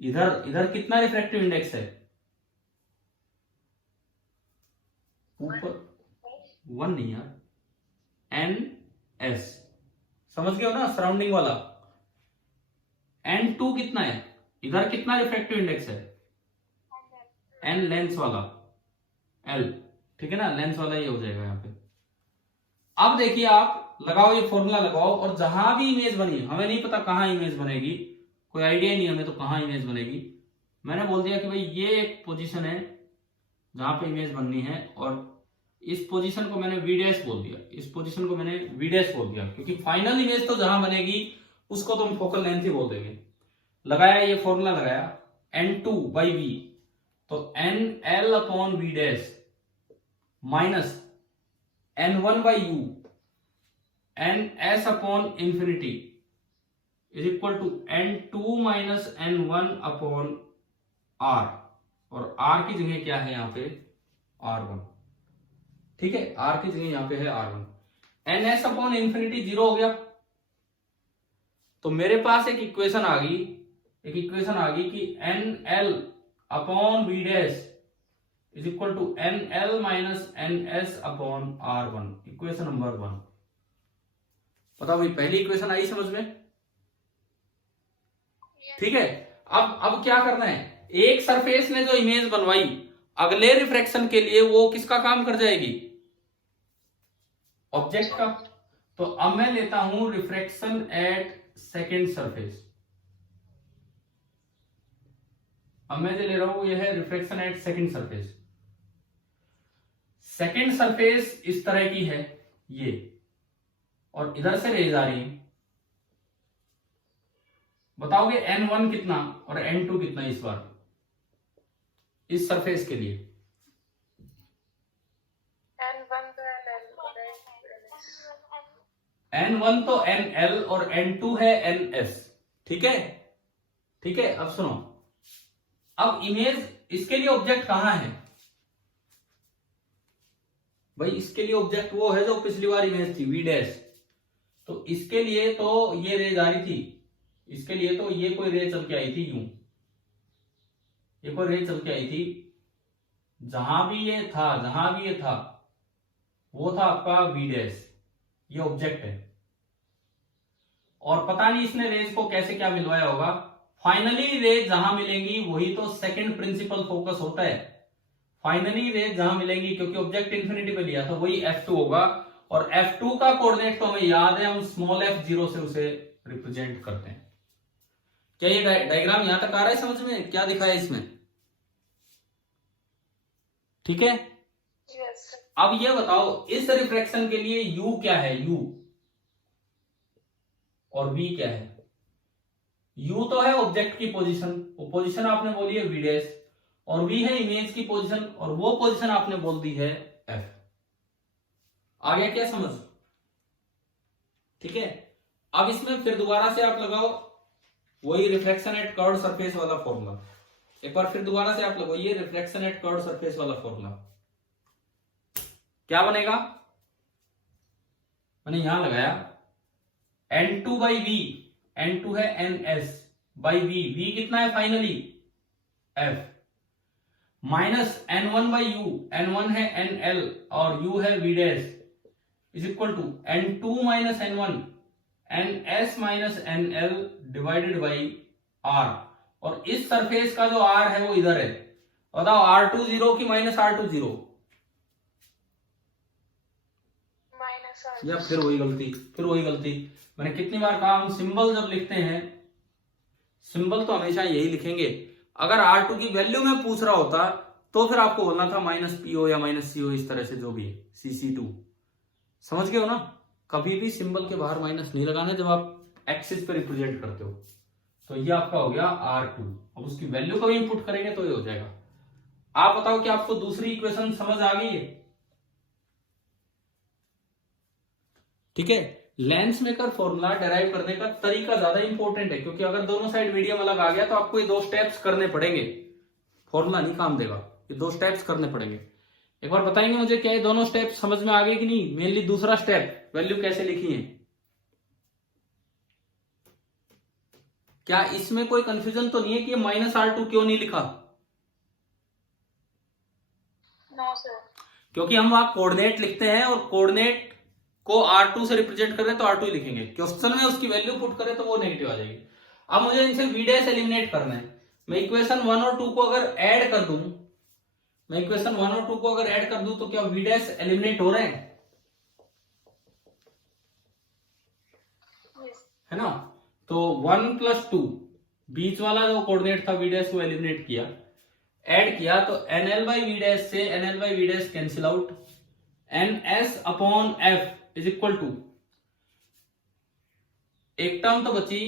इधर कितना रिफ्रैक्टिव इंडेक्स है? ऊपर 1 नहीं यार, NS, समझ गए हो ना, सराउंडिंग वाला। N2 कितना है? इधर कितना रिफ्रैक्टिव इंडेक्स है? N लेंस वाला, L, ठीक है ना, लेंस वाला ये हो जाएगा यहां पे। अब देखिए, आप लगाओ ये फॉर्मूला लगाओ, और जहां भी इमेज बनी, हमें नहीं पता कहां इमेज बनेगी, कोई आइडिया नहीं हमें तो कहां इमेज बनेगी। मैंने बोल दिया कि भाई ये एक पोजीशन है जहां पे इमेज बननी है, और इस पोजीशन को मैंने V' बोल दिया, इस पोजीशन को मैंने V' बोल दिया, क्योंकि फाइनल इमेज तो जहां बनेगी उसको तो हम फोकल लेंथ ही बोल देंगे। लगाया ये फॉर्मूला, लगाया N2/V, तो NL/V' minus N1/U NS/infinity is equal to N2 - N1/R, और R की जगह क्या है यहाँ पे? R1, ठीक है, R की जगह यहाँ पे है R1। NS/infinity 0 हो गया, तो मेरे पास एक इक्वेशन आ गई, कि NL/V' is equal to NL - NS/R1, equation number 1। बताओ भाई, पहली इक्वेशन आई समझ में? ठीक है। अब क्या करना है? एक सरफेस ने जो इमेज बनवाई, अगले रिफ्रैक्शन के लिए वो किसका काम कर जाएगी? ऑब्जेक्ट का। तो अब मैं लेता हूं रिफ्रैक्शन एट सेकेंड सरफेस। अब मैं जो ले रहा हूं यह है refraction at second surface. Second surface इस तरह की है ये, और इधर से रेज आ रही है। बताओगे N1 कितना और N2 कितना इस बार, इस सरफेस के लिए? N1 तो NL और N2 है NS, ठीक है, ठीक है। अब सुनो, अब इमेज, इसके लिए ऑब्जेक्ट कहां है भाई? इसके लिए ऑब्जेक्ट वो है जो पिछली बार इमेज थी V', तो इसके लिए तो ये रेज आ रही थी, इसके लिए तो ये कोई रे चल के आई थी, यूं ये कोई रे चल के आई थी। जहां भी ये था वो था आपका V', ये ऑब्जेक्ट है, और पता नहीं इसने रेज को कैसे क्या मिलवाया होगा। फाइनली रेज जहां मिलेंगी वही तो सेकंड प्रिंसिपल फोकस होता है। फाइनली रे जहां मिलेंगी, क्योंकि ऑब्जेक्ट इन्फिनिटी पे लिया तो वही F2 होगा, और F2 का कोऑर्डिनेट तो हमें याद है, हम स्मॉल f0 से उसे रिप्रेजेंट करते हैं। क्या ये डायग्राम यहां तक आ रहा है समझ में, क्या दिखा है इसमें? ठीक है। Yes sir. अब ये बताओ इस रिफ्रैक्शन के लिए U क्या है, U और V क्या है? U तो है ऑब्जेक्ट की पोजीशन, वो पोजीशन आपने बोली है V डैश, और V है इमेज की पोजीशन, और वो पोजीशन आपने बोल दी है F। आ गया क्या समझ? ठीक है। अब इसमें फिर दोबारा से आप लगाओ वही रिफ्लेक्शन एट कर्व्ड सरफेस वाला फॉर्मूला, एक बार फिर दोबारा से आप लगाइए रिफ्लेक्शन एट कर्व्ड सरफेस वाला फॉर्मूला। क्या बनेगा? मैंने यहां लगाया N2 बाई वी, N2 है NS बाई वी, V कितना है finally F, minus N1 by U, N1 है NL और U है V dash, is equal to N2 minus N1 NS minus NL divided by R, और इस surface का जो R है वो इधर है। बताओ R2 0 की माइनस R2 0? माइनस या फिर वही गलती मैंने कितनी बार कहा, हम सिंबल जब लिखते हैं सिंबल तो हमेशा यही लिखेंगे। अगर R2 की वैल्यू में पूछ रहा होता तो फिर आपको बोलना था माइनस PO या माइनस CO, इस तरह से जो भी है CC2। समझ गए हो ना? कभी भी सिंबल के बाहर माइनस नहीं लगाना जब आप एक्सिस पे रिप्रेजेंट करते हो। तो ये आपका हो गया R2। अब उसकी वैल्यू कभी इनपुट करेंगे तो ये हो जाएगा। आप बताओ कि आपको दूसरी इक्वेशन समझ आ गई है? ठीक है। लेंस मेकर फॉर्मूला डेराइव करने का तरीका ज्यादा इंपॉर्टेंट है, क्योंकि अगर दोनों साइड मीडियम अलग आ गया तो आपको ये 2 स्टेप्स करने पड़ेंगे, फॉर्मूला नहीं काम देगा, ये 2 स्टेप्स करने पड़ेंगे। एक बार बताएंगे मुझे क्या ये दोनों स्टेप समझ में आ गए कि नहीं? मेनली दूसरा स्टेप, वैल्यू कैसे लिखी है, क्या इसमें कोई कंफ्यूजन तो नहीं है कि माइनस R2 क्यों नहीं लिखा? No sir. क्योंकि हम वहां कोऑर्डिनेट लिखते हैं और कोऑर्डिनेट को R2 से रिप्रेजेंट कर रहे हैं तो R2 ही लिखेंगे। क्वेश्चन में उसकी वैल्यू पुट करें तो वो नेगेटिव आ जाएगी। अब मुझे इनसे V डैश एलिमिनेट करना है। मैं इक्वेशन 1 और 2 को अगर ऐड कर दूं, तो क्या V डैश एलिमिनेट हो रहे हैं? है ना? तो 1 प्लस 2 बीच वाला जो कोऑर्डिनेट था V डैश को एलिमिनेट किया, ऐड किया तो NL बाई V डैश से NL by V dash cancel out, NS upon F is equal to, एक टर्म तो बची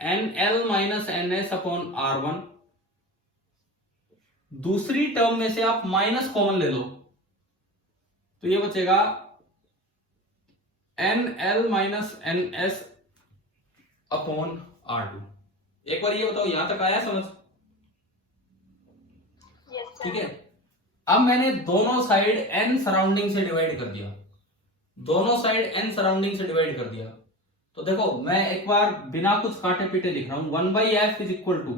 NL minus NS upon R1, दूसरी टर्म में से आप माइनस कॉमन ले लो तो ये बचेगा NL minus NS upon R2। एक बार ये बताओ यहां तक आया समझ? ठीक है। अब मैंने दोनों साइड n सराउंडिंग से डिवाइड कर दिया, तो देखो मैं एक बार बिना कुछ काटे पीटे लिख रहा हूं, 1 by F is equal to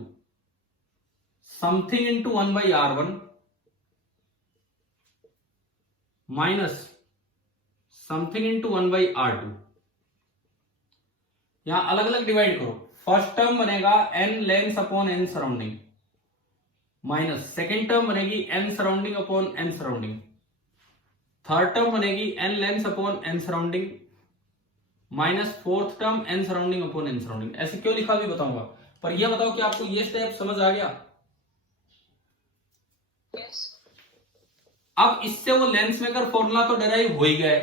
something into 1 by R1 minus something into 1 by R2। यहां अलग अलग डिवाइड करो। फर्स्ट टर्म बनेगा n lens upon n surrounding, minus second term बनेगी n surrounding upon n surrounding, third term बनेगी n lens upon n surrounding, minus fourth term n surrounding upon n surrounding. ऐसे क्यों लिखा भी बताऊंगा, पर यह बताओ कि आपको ये स्टेप समझ आ गया? यस। अब इससे वो लेंस मेकर फॉर्मूला तो डेराइव हो ही गया है।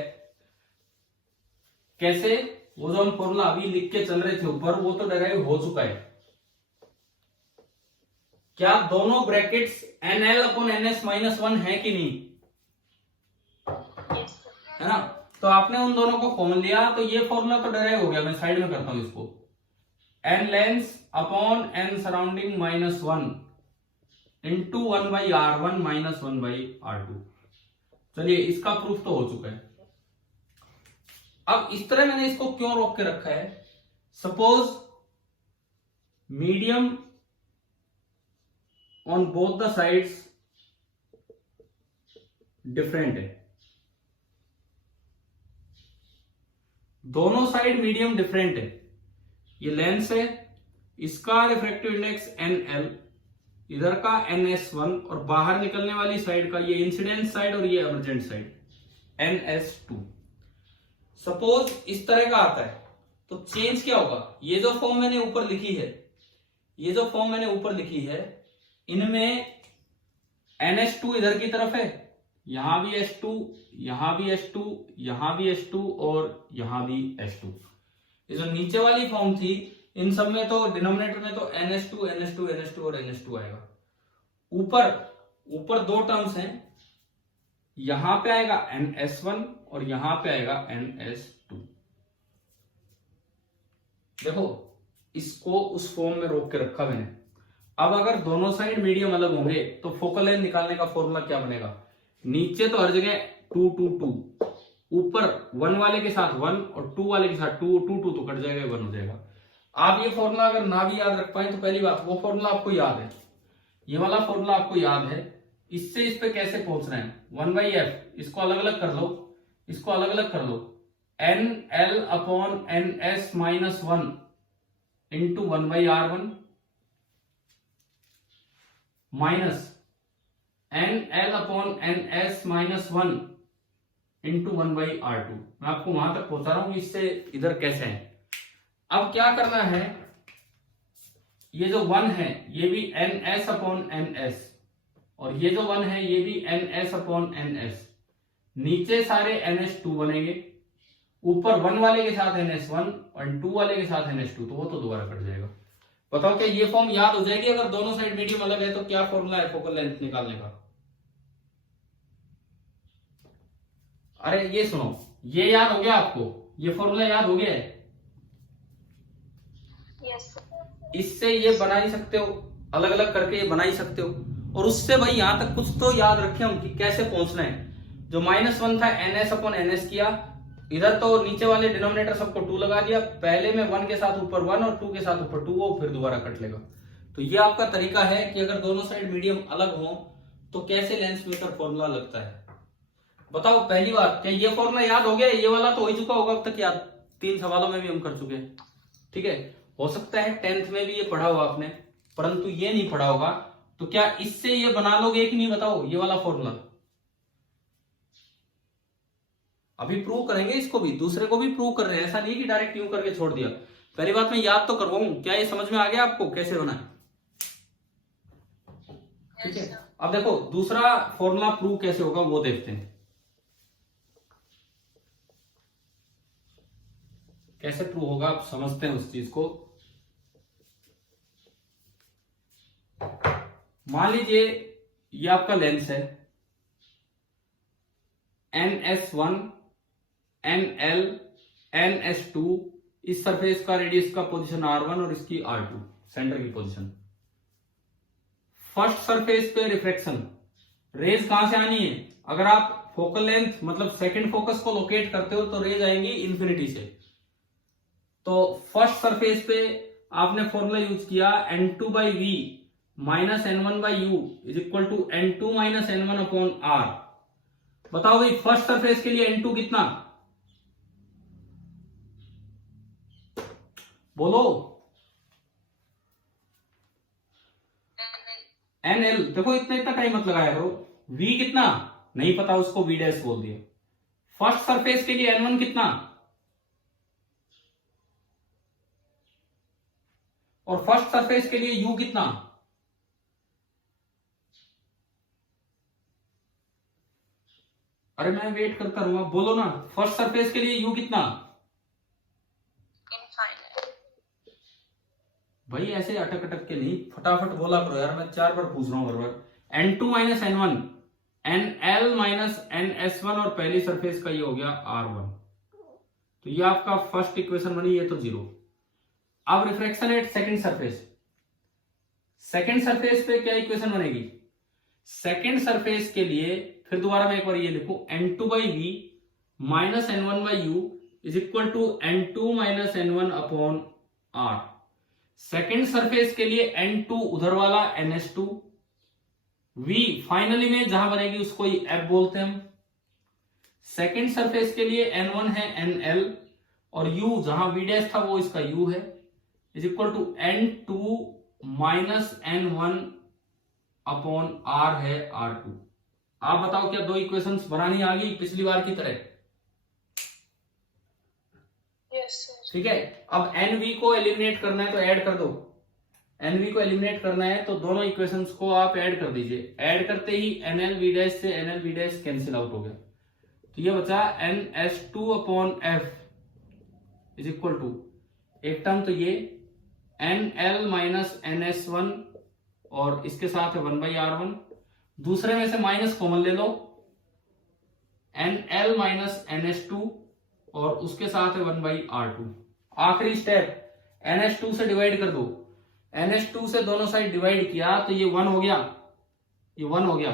कैसे? वो जो हम फॉर्मूला अभी लिख के चल रहे थे ऊपर, वो तो डेराइव हो चुका है। क्या दोनों brackets NL upon NS minus 1 है कि नहीं? यस है ना? तो आपने उन दोनों को कॉमन लिया तो ये फॉर्मूला तो डेराइव हो गया। मैं साइड में करता हूं इसको, n lens upon n surrounding minus 1 into 1 by R1 minus 1 by R2। चलिए इसका प्रूफ तो हो चुका है। अब इस तरह मैंने इसको क्यों रोक के रखा है? Suppose medium on both the sides different है, दोनों साइड मीडियम डिफरेंट है। ये लेंस है, इसका रिफ्रैक्टिव इंडेक्स NL, इधर का NS1 और बाहर निकलने वाली साइड का ये इंसिडेंट साइड और ये एमर्जेंट साइड NS2। सपोज इस तरह का आता है तो चेंज क्या होगा, ये जो फॉर्म मैंने ऊपर लिखी है, ये जो फॉर्म मैंने ऊपर लिखी है, इनमें NH2 इधर की तरफ है, यहां भी H2, यहां भी H2, यहां भी H2 और यहां भी H2। ये जो नीचे वाली फॉर्म थी इन सब में तो डिनोमिनेटर में तो NH2 NH2 NH2 और NH2 आएगा। ऊपर दो टर्म्स हैं, यहां पे आएगा NS1 और यहां पे आएगा NS2। देखो इसको उस फॉर्म में रोक के रखा मैंने। अब अगर दोनों साइड मीडियम अलग होंगे तो फोकल लेंथ निकालने का फॉर्मूला क्या बनेगा, नीचे तो हर जगह 2 2 2, ऊपर 1 वाले के साथ 1 और 2 वाले के साथ 2 2 2 तो कट जाएगा, 1 हो जाएगा। आप ये फॉर्मूला अगर ना भी याद रख पाए तो पहली बात वो फॉर्मूला आपको याद है, ये वाला फॉर्मूला आपको याद है, इससे इस पे कैसे पहुंचना है, 1/f, इसको अलग अलग कर लो, इसको अलग अलग कर लो, NL upon NS minus 1 into 1/r1 minus NL upon NS minus 1 into 1/r2। मैं आपको वहां तक पहुंचा रहा हूं, इससे इधर कैसे है। अब क्या करना है, ये जो 1 है ये भी NS अपॉन NS और ये जो 1 है ये भी NS अपॉन NS, नीचे सारे NS2 बनेंगे, ऊपर 1 वाले के साथ NS1 और 2 वाले के साथ NS2, तो वो तो दोबारा कट जाएगा। बताओ क्या ये फॉर्म याद हो जाएगी अगर दोनों साइड मीडियम अलग है तो क्या फॉर्मूला है फोकल लेंथ निकालने का। अरे ये सुनो, ये याद हो गया आपको, ये फॉर्मूला याद हो गया है, यस इससे ये बना ही सकते हो, अलग अलग करके ये बना ही सकते हो। और उससे भाई यहां तक कुछ तो याद रखे हम कि कैसे पहुंचना है। जो -1 था NS अपॉन NS किया, इधर तो नीचे वाले डिनोमिनेटर सबको 2 लगा दिया, पहले में 1 के साथ ऊपर 1 और 2 के साथ ऊपर 2 वो फिर दोबारा कट लेगा। तो ये आपका तरीका है कि अगर दोनों साइड मीडियम अलग हो तो कैसे लेंस मेकर फॉर्मूला लगता है। बताओ पहली बात, क्या ये फॉर्मूला याद हो गया, ये वाला तो हो ही चुका होगा अब तक याद, 3 सवालों में भी हम कर चुके हैं, ठीक है। हो सकता है 10th में भी ये पढ़ा होगा आपने, परंतु ये नहीं पढ़ा होगा, तो क्या इससे ये बना लोगे कि नहीं, बताओ ये वाला फॉर्मूला। अभी प्रूव करेंगे, इसको भी दूसरे को भी प्रूव कर रहे हैं, ऐसा नहीं कि डायरेक्ट यूं करके छोड़ दिया। पहली बात मैं याद तो करवाऊं, क्या ये समझ में आ गया आपको कैसे बना है, ठीक है। अब देखो दूसरा फॉर्मूला प्रूव कैसे होगा वो देखते हैं, कैसे प्रूव होगा आप समझते हैं उस चीज को। मान लीजिए ये आपका लेंस है NS1 NL NS2, इस सरफेस का रेडियस का पोजीशन R1 और इसकी R2, सेंटर की पोजीशन। फर्स्ट सरफेस पे रिफ्रैक्शन, रेज कहां से आनी है, अगर आप फोकल लेंथ मतलब सेकंड फोकस को लोकेट करते हो तो रेज आएंगी इंफिनिटी से। तो फर्स्ट सरफेस पे आपने फॉर्मूला यूज किया N2/V minus N1/U is equal to N2 minus N1 upon R। बताओ भाई फर्स्ट सरफेस के लिए N2 कितना, बोलो। NL, देखो इतना इतना टाइम मत लगाया करो। V कितना नहीं पता, उसको V डैश बोल दिया। फर्स्ट सरफेस के लिए N1 कितना, और फर्स्ट सरफेस के लिए U कितना, अरे मैं वेट करता रहूंगा, बोलो ना। फर्स्ट सरफेस के लिए U कितना, भाई ऐसे अटक अटक के नहीं, फटाफट बोला करो यार, मैं 4 बार पूछ रहा हूं हर बार। N2 minus N1 NL minus NS1 और पहली सरफेस का ये हो गया R1, तो ये आपका फर्स्ट इक्वेशन बनी, ये तो 0। अब refraction at second surface, second surface पे क्या इक्वेशन बनेगी, सेकंड सरफेस के लिए फिर दोबारा मैं एक बार ये लिखूं N2/V minus N1/U is equal to N2 minus N1 upon R। Second surface के लिए N2 उधर वाला NS2, V फाइनली में जहां बनेगी उसको F बोलते हैं हम। सेकंड सरफेस के लिए N1 है NL और U जहां V डैश था वो इसका U है, is equal to N2 minus N1 upon R है R2। आप बताओ क्या दो इक्वेशंस बनानी आ गई पिछली बार की तरह? Yes, sir. ठीक है, अब NV को एलिमिनेट करना है तो ऐड कर दो। NV को एलिमिनेट करना है तो दोनों इक्वेशंस को आप ऐड कर दीजिए। ऐड करते ही NLV' से NLV' कैंसिल आउट हो गया, तो ये बचा NS2 upon F is equal to, एक टर्म तो ये NL माइनस NS1 और इसके साथ है 1/R1। दूसरे में से माइनस कॉमन ले लो, NL माइनस NS2 और उसके साथ है 1/R2। आखिरी स्टेप, NS2 से डिवाइड कर दो। NS2 से दोनों साइड डिवाइड किया तो ये 1 हो गया, ये 1 हो गया।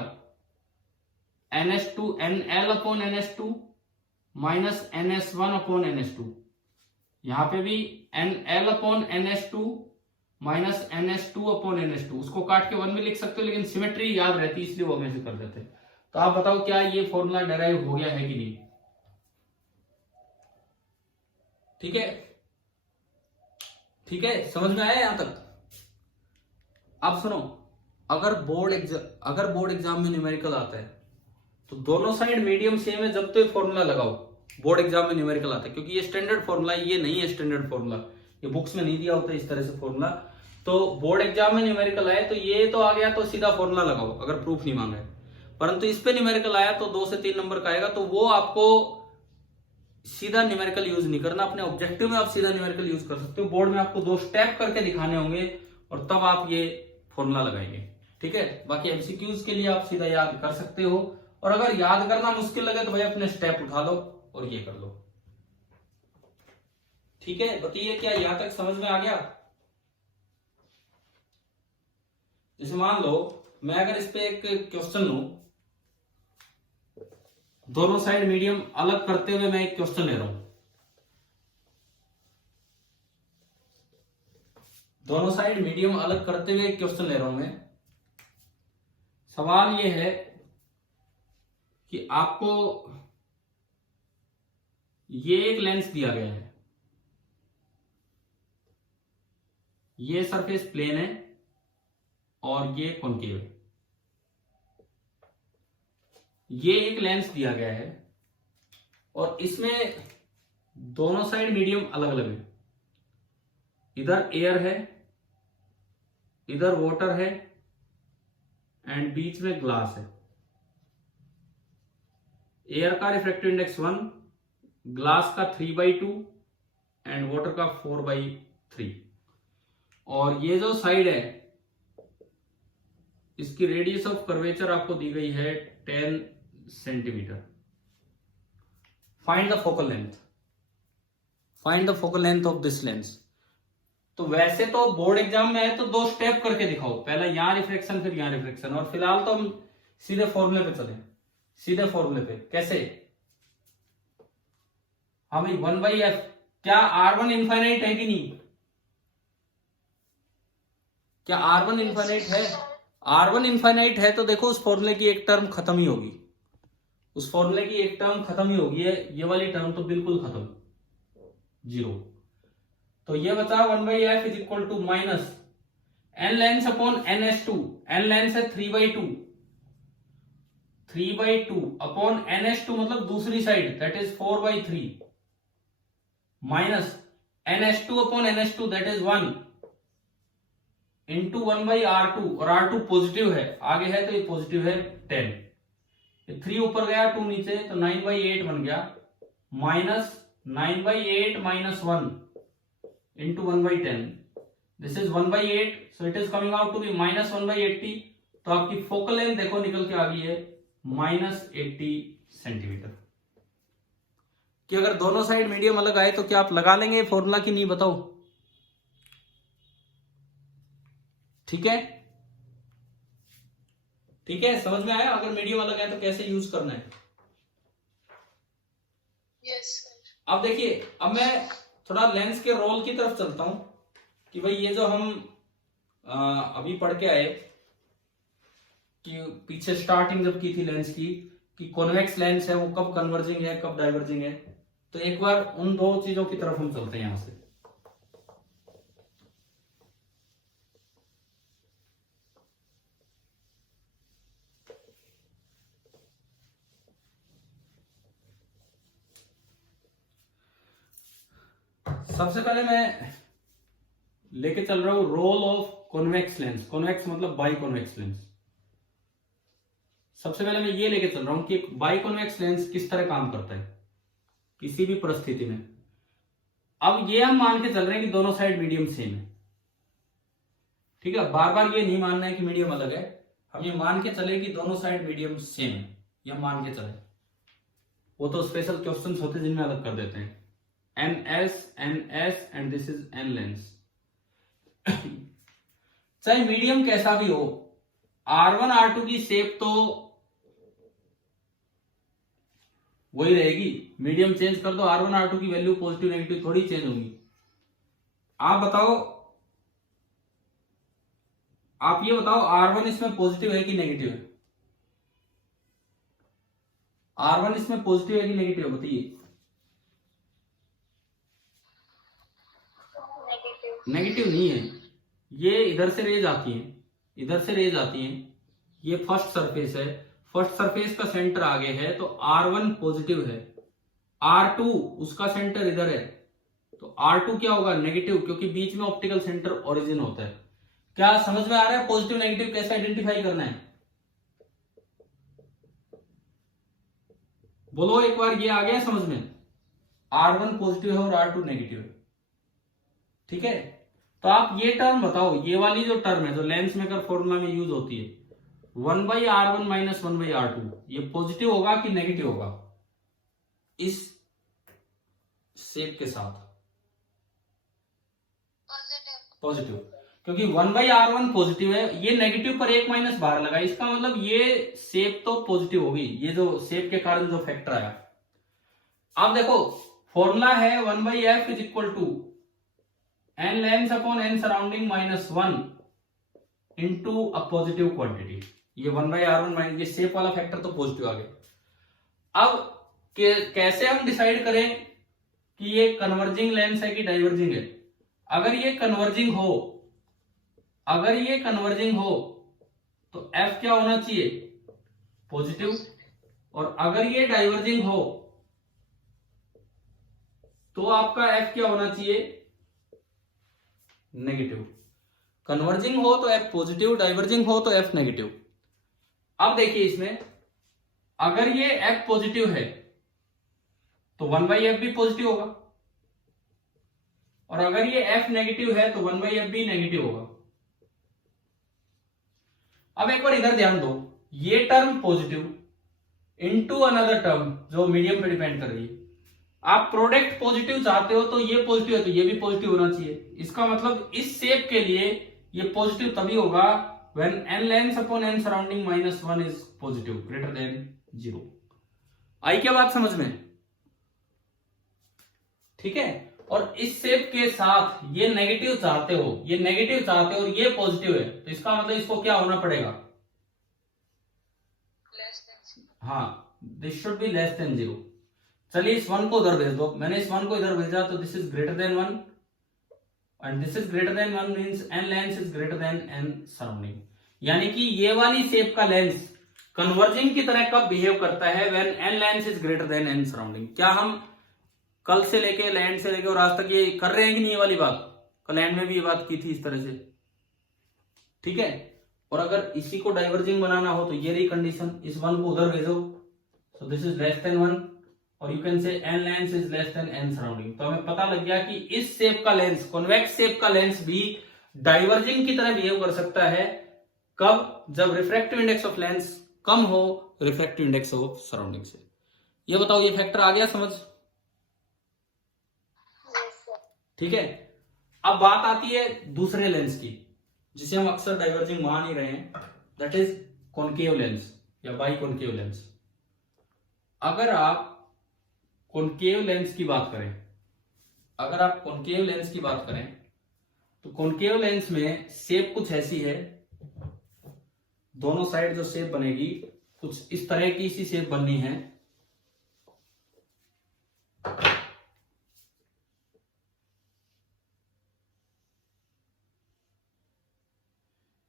NS2 NL upon NS2 minus NS1 upon NS2। यहां पे भी NL upon NS2 minus NS2 upon NS2, उसको काट के 1 में लिख सकते हो, लेकिन सिमेट्री याद रहती इसलिए वो हमेशा कर देते हैं। तो आप बताओ क्या ये फॉर्मूला डेराइव हो गया है कि नहीं? ठीक है, ठीक है, समझ में आया यहां तक? अब सुनो, अगर बोर्ड एग्जाम में न्यूमेरिकल आता है तो दोनों साइड मीडियम सेम है जब तो ये फॉर्मूला लगाओ। बोर्ड एग्जाम में न्यूमेरिकल आता है क्योंकि ये स्टैंडर्ड फॉर्मूला, ये नहीं है स्टैंडर्ड फॉर्मूला, ये बुक्स में नहीं दिया होता इस तरह से फॉर्मूला। तो बोर्ड एग्जाम में न्यूमेरिकल आए तो ये तो आ गया तो सीधा फॉर्मूला लगाओ अगर प्रूफ नहीं मांगा है। परंतु इस पे न्यूमेरिकल आया तो 2 से 3 नंबर का आएगा, तो वो आपको सीधा न्यूमेरिकल यूज नहीं करना। अपने ऑब्जेक्टिव में आप सीधा न्यूमेरिकल यूज कर सकते हो, बोर्ड में आपको 2 स्टेप करके दिखाने होंगे और तब आप ये फॉर्मूला लगाएंगे। ठीक है, बाकी एमसीक्यूज के लिए आप सीधा याद कर सकते हो, और अगर याद करना मुश्किल लगे तो भाई अपने स्टेप उठा लो और ये कर लो। ठीक है, बताइए क्या यहां तक समझ में आ गया? जैसे मान लो मैं अगर इस पे एक क्वेश्चन लूं, दोनों साइड मीडियम अलग करते हुए मैं एक क्वेश्चन ले रहा हूं, दोनों साइड मीडियम अलग करते हुए एक क्वेश्चन ले रहा हूं मैं। सवाल ये है कि आपको ये एक लेंस दिया गया है, ये सरफेस प्लेन है और ये कॉन्केव है। ये एक लेंस दिया गया है और इसमें दोनों साइड मीडियम अलग अलग है। इधर एयर है, इधर वाटर है एंड बीच में ग्लास है। एयर का रिफ्रैक्टिव इंडेक्स 1, ग्लास का 3/2 एंड वाटर का 4/3। और ये जो साइड है इसकी रेडियस ऑफ कर्वेचर आपको दी गई है 10 centimetre. Find the focal length, find the focal length of this lens. तो वैसे तो बोर्ड एग्जाम में है तो 2 स्टेप करके दिखाओ, पहले यहां रिफ्लेक्शन फिर यहां रिफ्लेक्शन, और फिलहाल तो हम सीधे फॉर्मूले पे चले, सीधे फॉर्मूले पे। कैसे? हाँ भाई 1/f, क्या R1 इनफाइनाइट है कि नहीं? क्या R1 इनफाइनाइट है? R1 इनफाइनाइट है तो देखो उस फॉर्मूले की एक टर्म खत्म ही होगी, उस फॉर्मूले की एक टर्म खत्म ही होगी, ये वाली टर्म तो बिल्कुल खत्म, 0। तो ये बचा 1/f is equal to minus n lens upon NS2, n lens है 3/2, 3/2 अपॉन NS2 मतलब दूसरी side that is 4/3 minus NS2 upon NS2 that is 1 into 1/R2, और R2 पॉजिटिव है, आगे है तो ये पॉजिटिव है 10। 3 ऊपर गया 2 नीचे तो 9/8 बन गया, minus 9/8 minus 1 into 1/10, this is 1/8, so it is coming out to be minus 1/80। तो आपकी फोकल लेंथ देखो निकल के आ गई है माइनस 80 सेंटीमीटर। कि अगर दोनों साइड मीडियम अलग आए तो क्या आप लगा लेंगे फॉर्मूला की नहीं, बताओ? ठीक है, ठीक है, समझ में आया? अगर मीडियम अलग है तो कैसे यूज करना है? Yes, sir. अब देखिए, अब मैं थोड़ा लेंस के रोल की तरफ चलता हूं कि भाई ये जो हम अभी पढ़ के आए कि पीछे स्टार्टिंग जब की थी लेंस की, कि कॉन्वेक्स लेंस है वो कब कन्वर्जिंग है कब डाइवर्जिंग है, तो एक बार उन 2 चीजों की तरफ हम चलते हैं यहां से। सबसे पहले मैं लेके चल रहा हूं role of convex lens. Convex मतलब बाई कॉन्वेक्स लेंस। सबसे पहले मैं ये लेके चल रहा हूं कि बाई कॉन्वेक्स लेंस किस तरह काम करता है किसी भी परिस्थिति में। अब ये हम मान के चल रहे हैं कि दोनों साइड मीडियम सेम है, ठीक है। बार बार ये नहीं मानना है कि मीडियम अलग है, हम ये मान के चले कि दोनों साइड मीडियम सेम है, ये हम मान के चले। वो तो स्पेशल क्वेश्चंस होते हैं जिनमें अलग कर देते हैं। NS and this is N lens. चाहे मीडियम कैसा भी हो, R1 R2 की शेप तो वही रहेगी। मीडियम चेंज कर दो, R1 R2 की वैल्यू पॉजिटिव नेगेटिव थोड़ी चेंज होंगी। आप बताओ, आप ये बताओ R1 इसमें पॉजिटिव है कि नेगेटिव है? R1 इसमें पॉजिटिव है कि नेगेटिव है, बताइए। नेगेटिव नहीं है। ये इधर से रेज आती है, इधर से रेज आती है। ये फर्स्ट सरफेस है, फर्स्ट सरफेस का सेंटर आगे है तो R1 पॉजिटिव है। R2 उसका सेंटर इधर है तो R2 क्या होगा? नेगेटिव, क्योंकि बीच में ऑप्टिकल सेंटर ओरिजिन होता है। क्या समझ में आ रहा है पॉजिटिव नेगेटिव कैसे आइडेंटिफाई करना है? बोलो एक बार, ये आ गया समझ में? R1 पॉजिटिव है और R2 नेगेटिव है, ठीक है। तो आप ये टर्म बताओ, ये वाली जो टर्म है जो लेंस मेकर फॉर्मूला में यूज होती है, 1/R1 माइनस 1/R2, ये पॉजिटिव होगा कि नेगेटिव होगा इस शेप के साथ? पॉजिटिव, क्योंकि 1/R1 पॉजिटिव है, ये नेगेटिव पर एक माइनस बाहर लगा, इसका मतलब ये शेप तो पॉजिटिव होगी, ये जो शेप के कारण जो फैक्टर आया। अब देखो फॉर्मूला है 1/F is equal to N lens upon N surrounding minus 1 into a positive quantity. ये 1/R1 माइनस, ये शेप वाला फैक्टर तो पॉजिटिव आ गया। अब कैसे हम डिसाइड करें कि ये कन्वर्जिंग लेंस है कि डाइवर्जिंग है? अगर ये कन्वर्जिंग हो, अगर ये कन्वर्जिंग हो तो F क्या होना चाहिए? पॉजिटिव। और अगर ये डाइवर्जिंग हो तो आपका F क्या होना चाहिए? नेगेटिव। कन्वर्जिंग हो तो F पॉजिटिव, डाइवर्जिंग हो तो F नेगेटिव। अब देखिए इसमें, अगर ये F पॉजिटिव है तो 1/F भी पॉजिटिव होगा, और अगर ये F नेगेटिव है तो 1/F भी नेगेटिव होगा। अब एक बार इधर ध्यान दो, ये term positive into another term जो मीडियम पे डिपेंड कर रही है। आप प्रोडक्ट पॉजिटिव चाहते हो तो ये पॉजिटिव है तो ये भी पॉजिटिव होना चाहिए। इसका मतलब इस शेप के लिए ये पॉजिटिव तभी होगा when N lens upon N surrounding minus 1 is positive greater than 0। आई क्या बात समझ में? ठीक है। और इस शेप के साथ ये नेगेटिव चाहते हो, ये नेगेटिव चाहते हो और ये पॉजिटिव है, तो इसका मतलब इसको क्या होना पड़ेगा? हाँ, this should be less than 0। चलिए इस 1 को उधर भेज दो, मैंने इस 1 को इधर भेजा तो this is greater then 1 and this is greater then 1 means N lens is greater then N surrounding. यानी कि ये वाली शेप का लेंस कन्वर्जिंग की तरह कब बिहेव करता है? When N lens is greater then N surrounding. क्या हम कल से लेके लैंड से लेके और आज तक ये कर रहे हैं कि नहीं? ये वाली बात कल लैंड में भी ये बात की थी इस तरह से, ठीक है। और अगर इसी को डाइवर्जिंग बनाना हो तो ये रही कंडीशन, इस 1 को उधर भेजो, so this is less than 1 और you can say N lens is less than N surrounding. तो हमें पता लग गया कि इस शेप का लेंस, कॉन्वेक्स शेप का लेंस भी डाइवर्जिंग की तरह बिहेव कर सकता है। कब? जब रिफ्रैक्टिव इंडेक्स ऑफ लेंस कम हो रिफ्रैक्टिव इंडेक्स ऑफ सराउंडिंग से। ये बताओ, ये फैक्टर आ गया समझ? ठीक है। अब बात आती है दूसरे लेंस की जिसे हम अक्सर डाइवर्जिंग मान ही रहे हैं, दैट इज कॉनकेव लेंस या बाई कॉनकेव लेंस। अगर आप कॉनकेव लेंस की बात करें, अगर आप कॉनकेव लेंस की बात करें तो कॉनकेव लेंस में शेप कुछ ऐसी है, दोनों साइड जो शेप बनेगी कुछ इस तरह की सी शेप बननी है।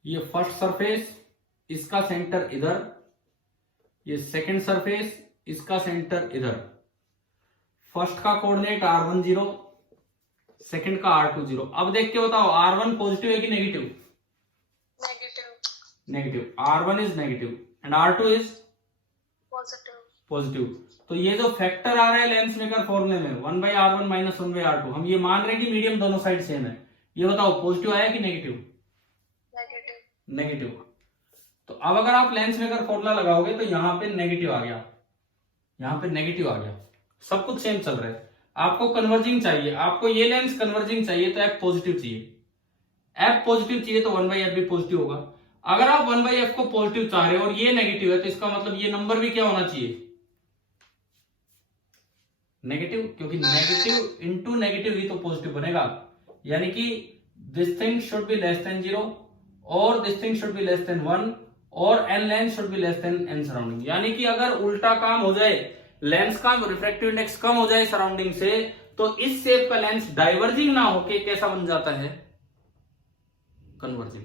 ये फर्स्ट सरफेस, इसका सेंटर इधर, ये सेकंड सरफेस, इसका सेंटर इधर। फर्स्ट का कोऑर्डिनेट R10, सेकंड का R2 0। अब देख के बताओ R1 पॉजिटिव है कि negative? Negative. Negative. R1 is negative and R2 is Positive. Positive. तो ये जो फैक्टर आ रहा है लेंस मेकर फॉर्मूले में 1/R1 माइनस 1/R2, हम ये मान रहे हैं कि मीडियम दोनों साइड सेम है। ये बताओ पॉजिटिव आया कि नेगेटिव? Negative. नेगेटिव। तो अब अगर आप लेंस मेकर फॉर्मूला लगाओगे तो यहाँ पे नेगेटिव आ गया, यहाँ पे नेगेटिव आ गया, सब कुछ सेम चल रहा है। आपको कन्वर्जिंग चाहिए, आपको ये लेंस कन्वर्जिंग चाहिए तो एफ पॉजिटिव चाहिए। एफ पॉजिटिव चाहिए तो 1/f भी पॉजिटिव होगा। अगर आप 1/f को पॉजिटिव चाह रहे हो और ये नेगेटिव है तो इसका मतलब ये नंबर भी क्या होना चाहिए? नेगेटिव, क्योंकि नेगेटिव इंटू नेगेटिव ही तो पॉजिटिव बनेगा। यानी कि this thing should be less than 0 और this thing should be less than 1 और n lens should be less than n surrounding. यानी कि अगर उल्टा काम हो जाए, लेंस का रिफ्रैक्टिव इंडेक्स कम हो जाए सराउंडिंग से, तो इस शेप का लेंस डाइवर्जिंग ना होके कैसा बन जाता है? कन्वर्जिंग।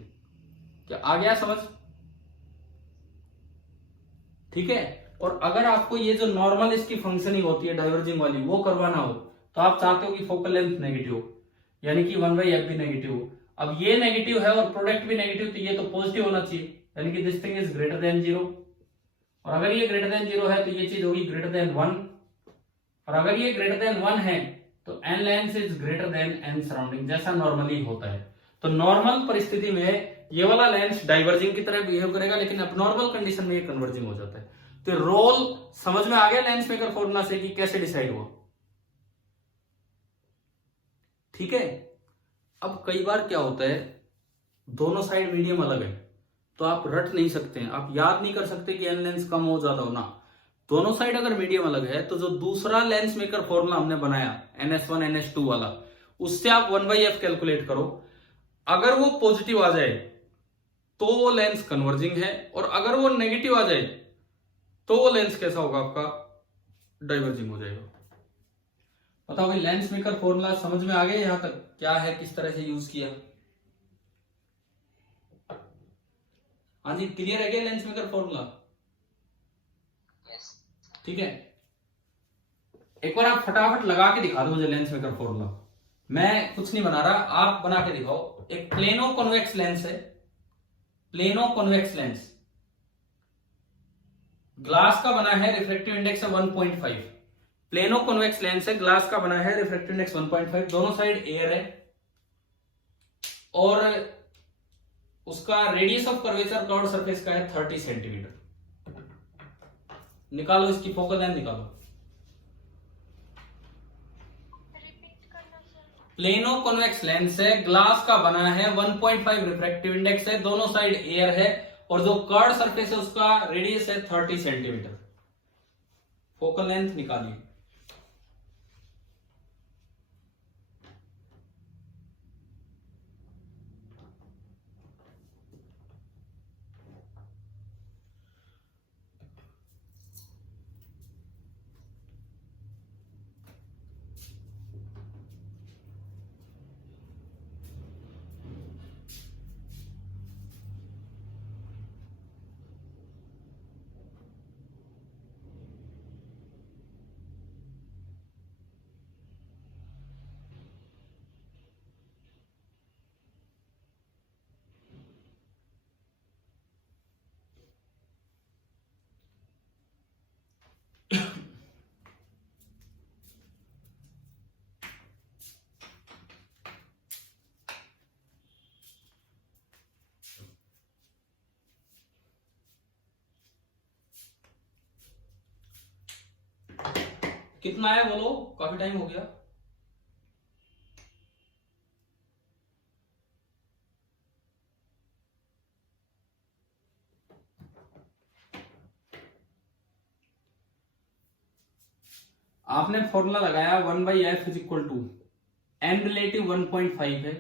क्या आ गया समझ? ठीक है। और अगर आपको ये जो नॉर्मल इसकी फंक्शनिंग होती है डाइवर्जिंग वाली वो करवाना हो तो आप चाहते हो कि फोकल लेंथ नेगेटिव हो, यानी कि 1/f भी नेगेटिव हो। अब ये नेगेटिव है और प्रोडक्ट भी नेगेटिव, तो ये तो पॉजिटिव होना चाहिए, यानी कि this thing is greater then 0। और अगर ये ग्रेटर देन 0 है तो ये चीज होगी ग्रेटर देन 1। और अगर ये ग्रेटर देन 1 है तो n lens is greater than n surrounding, जैसा नॉर्मली होता है। तो नॉर्मल परिस्थिति में ये वाला लेंस डाइवर्जिंग की तरह बिहेव करेगा, लेकिन अबनॉर्मल कंडीशन में ये कन्वर्जिंग हो जाता है। तो रोल समझ में आ गया लेंस मेकर फॉर्मूला से कि कैसे डिसाइड हुआ? ठीक है। अब कई बार क्या होता है, दोनों साइड मीडियम अलग है तो आप रट नहीं सकते हैं, आप याद नहीं कर सकते कि एन लेंस कम हो ज्यादा हो ना। दोनों साइड अगर मीडियम अलग है तो जो दूसरा लेंस मेकर फॉर्मूला हमने बनाया NS1 NS2 वाला, उससे आप 1/f कैलकुलेट करो। अगर वो पॉजिटिव आ जाए तो वो लेंस कन्वर्जिंग है, और अगर वो नेगेटिव आ जाए तो वो लेंस कैसा होगा आपका? डाइवर्जिंग हो जाएगा। बताओ भाई, लेंस मेकर फॉर्मूला समझ में आ गया यहां तक? क्या है, किस तरह से यूज किया? हाँ जी, क्लियर है क्या लेंस मेकर फॉर्मूला? Yes. ठीक है। एक बार आप फटाफट लगा के दिखा दो मुझे लेंस मेकर फॉर्मूला। मैं कुछ नहीं बना रहा, आप बना के दिखाओ। एक प्लेनो कॉन्वेक्स लेंस है, प्लेनो कॉन्वेक्स लेंस, ग्लास का बना है, रिफ्रैक्टिव इंडेक्स है 1.5। प्लेनो कॉन्वेक्स लेंस है, ग्लास का बना है, रिफ्रैक्टिव इंडेक्स 1.5, दोनों साइड एयर है, और उसका radius of curvature curved surface का है 30 सेंटीमीटर। निकालो इसकी फोकल लेंथ निकालो। Repeat करना sir. प्लेनो कॉन्वेक्स लेंस है, ग्लास का बना है, 1.5 रिफ्रैक्टिव इंडेक्स है, दोनों साइड एयर है, और जो कर्व्ड सरफेस है उसका रेडियस है 30 सेंटीमीटर। फोकल लेंथ निकालिए। कितना आया बोलो, काफी टाइम हो गया। आपने फॉर्मूला लगाया 1/f is equal to n relative 1.5 है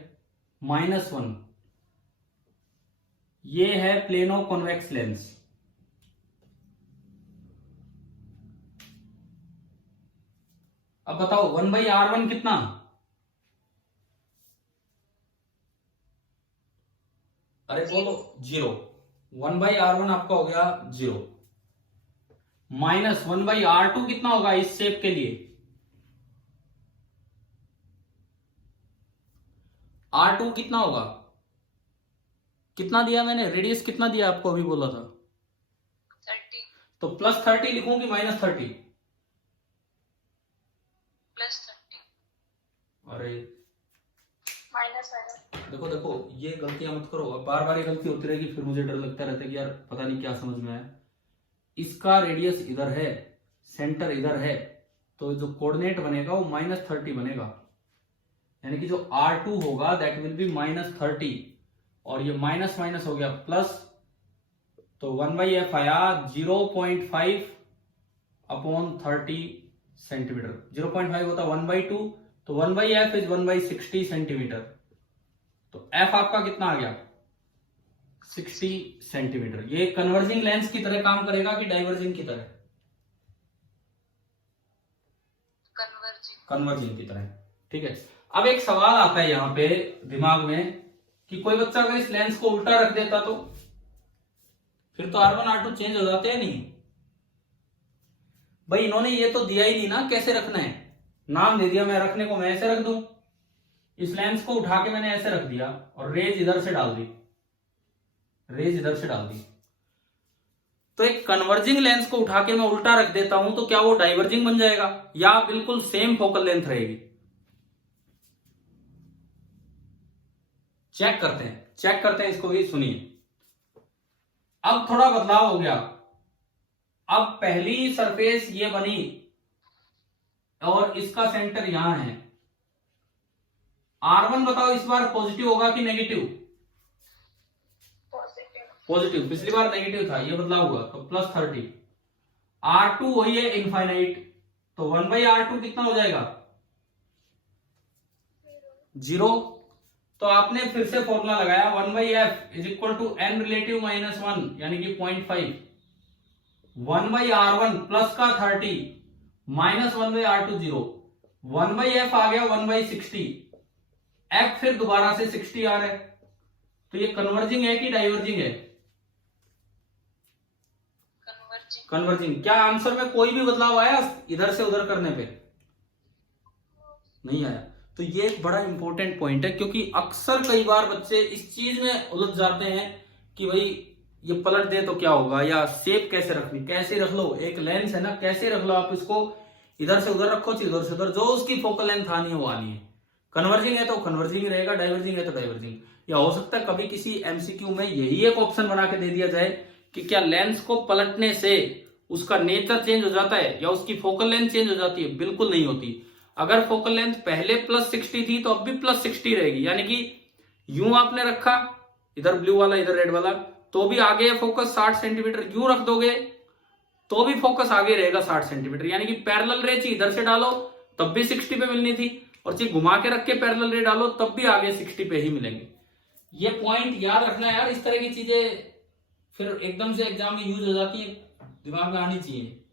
-1, ये है प्लेनो कॉन्वेक्स लेंस। अब बताओ 1/r1 कितना? अरे बोलो 0। 1/r1 आपका हो गया 0, -1/r2 कितना होगा इस शेप के लिए? R2 कितना होगा, कितना दिया मैंने, रेडियस कितना दिया आपको अभी बोला था, 30 तो +30 लिखूं कि -30? +30 अरे माइनस देखो देखो, ये गलतियां मत करो, अब बार बार ये गलती होती रहेगी, फिर मुझे डर लगता रहता है कि यार पता नहीं क्या समझ में आया। इसका रेडियस इधर है, सेंटर इधर है, तो जो कोऑर्डिनेट बनेगा वो -30 बनेगा, यानी कि जो R2 होगा दैट विल बी -30, और ये माइनस माइनस हो गया प्लस, तो 1/f आया 0.5 अपॉन 30 सेंटीमीटर। 0.5 होता 1/2, तो 1/f इज 1/60 सेंटीमीटर, तो f आपका कितना आ गया, 60 सेंटीमीटर। ये कन्वर्जिंग लेंस की तरह काम करेगा कि डाइवर्जिंग की तरह, कन्वर्जिंग की तरह, ठीक है। अब एक सवाल आता है यहां पे दिमाग में कि कोई बच्चा अगर इस लेंस को उल्टा रख देता तो फिर तो R1 R2 चेंज हो जाते हैं नहीं भाई। इन्होंने ये तो दिया ही नहीं ना कैसे रखना है, नाम दे दिया मैं रखने को, मैं ऐसे रख दूं, इस लेंस को उठा के मैंने ऐसे रख दिया और रेज इधर से डाल दी, रेज इधर से डाल दी, तो एक कन्वर्जिंग लेंस को उठा के मैं उल्टा रख देता हूं तो क्या वो डाइवर्जिंग बन जाएगा या बिल्कुल सेम फोकल लेंथ रहेगी? चेक करते हैं इसको भी, सुनिए। अब थोड़ा बदलाव हो गया, अब पहली सरफेस ये बनी और इसका सेंटर यहां है। R1 बताओ इस बार पॉजिटिव होगा कि नेगेटिव? पॉजिटिव, पिछली बार नेगेटिव था, ये बदलाव हुआ तो +30। R2 वही है इनफाइनाइट, तो 1/R2 कितना हो जाएगा, 0। तो आपने फिर से फॉर्मूला लगाया 1/f is equal to n relative -1 यानी कि 0.5, 1/R1 प्लस का 30 माइनस 1/R2 0, 1/f आ गया 1/60, f फिर दोबारा से 60 आ रहा है, तो ये कन्वर्जिंग है कि डाइवर्जिंग है? कन्वर्जिंग। क्या आंसर में कोई भी बदलाव आया इधर से उधर करने पे? नहीं आया। तो ये एक बड़ा इंपॉर्टेंट पॉइंट है, क्योंकि अक्सर कई बार बच्चे इस चीज में उलझ जाते हैं कि भाई ये पलट दे तो क्या होगा, या शेप कैसे रखनी, कैसे रख लो, एक लेंस है ना, कैसे रख लो आप इसको, इधर से उधर रखो, इधर से उधर, जो उसकी फोकल लेंथ आनी है वो आनी है। कन्वर्जिंग है तो कन्वर्जिंग ही रहेगा, डाइवर्जिंग है तो डाइवर्जिंग। या हो सकता है कभी किसी एमसीक्यू में यही एक ऑप्शन बना के दे दिया जाए कि क्या लेंस को पलटने से उसका नेचर चेंज हो जाता है या उसकी फोकल लेंथ चेंज हो जाती है? बिल्कुल नहीं होती। अगर फोकल लेंथ पहले +60 थी तो अब भी +60 रहेगी, यानी कि यूं आपने रखा, इधर ब्लू वाला इधर रेड वाला, तो भी आगे फोकस 60 सेंटीमीटर, यूं रख दोगे तो भी फोकस आगे रहेगा 60 सेंटीमीटर, यानी कि पैरेलल रे ची इधर से डालो तब भी 60 पे मिलनी थी, और ची घुमा के रख के पैरेलल रे डालो तब भी आगे 60 पे ही मिलेंगे। ये पॉइंट याद रखना यार, इस तरह की चीजें फिर एकदम से एग्जाम में यूज हो जाती है, दिमाग में आनी चाहिए।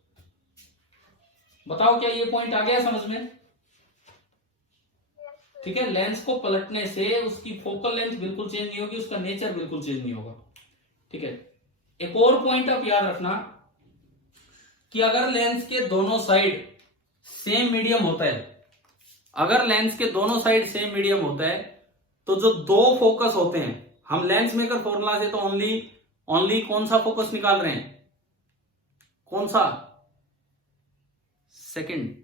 बताओ क्या ये पॉइंट आ गया समझ में? ठीक है, लेंस को पलटने से उसकी फोकल लेंथ बिल्कुल चेंज नहीं होगी, उसका नेचर बिल्कुल चेंज नहीं होगा। ठीक है, एक और पॉइंट आप याद रखना कि अगर लेंस के दोनों साइड सेम मीडियम होता है, अगर लेंस के दोनों साइड सेम मीडियम होता है तो जो दो फोकस होते हैं, हम लेंस मेकर फॉर्मूला से तो ओनली कौन सा फोकस निकाल रहे हैं, कौन सा? सेकंड।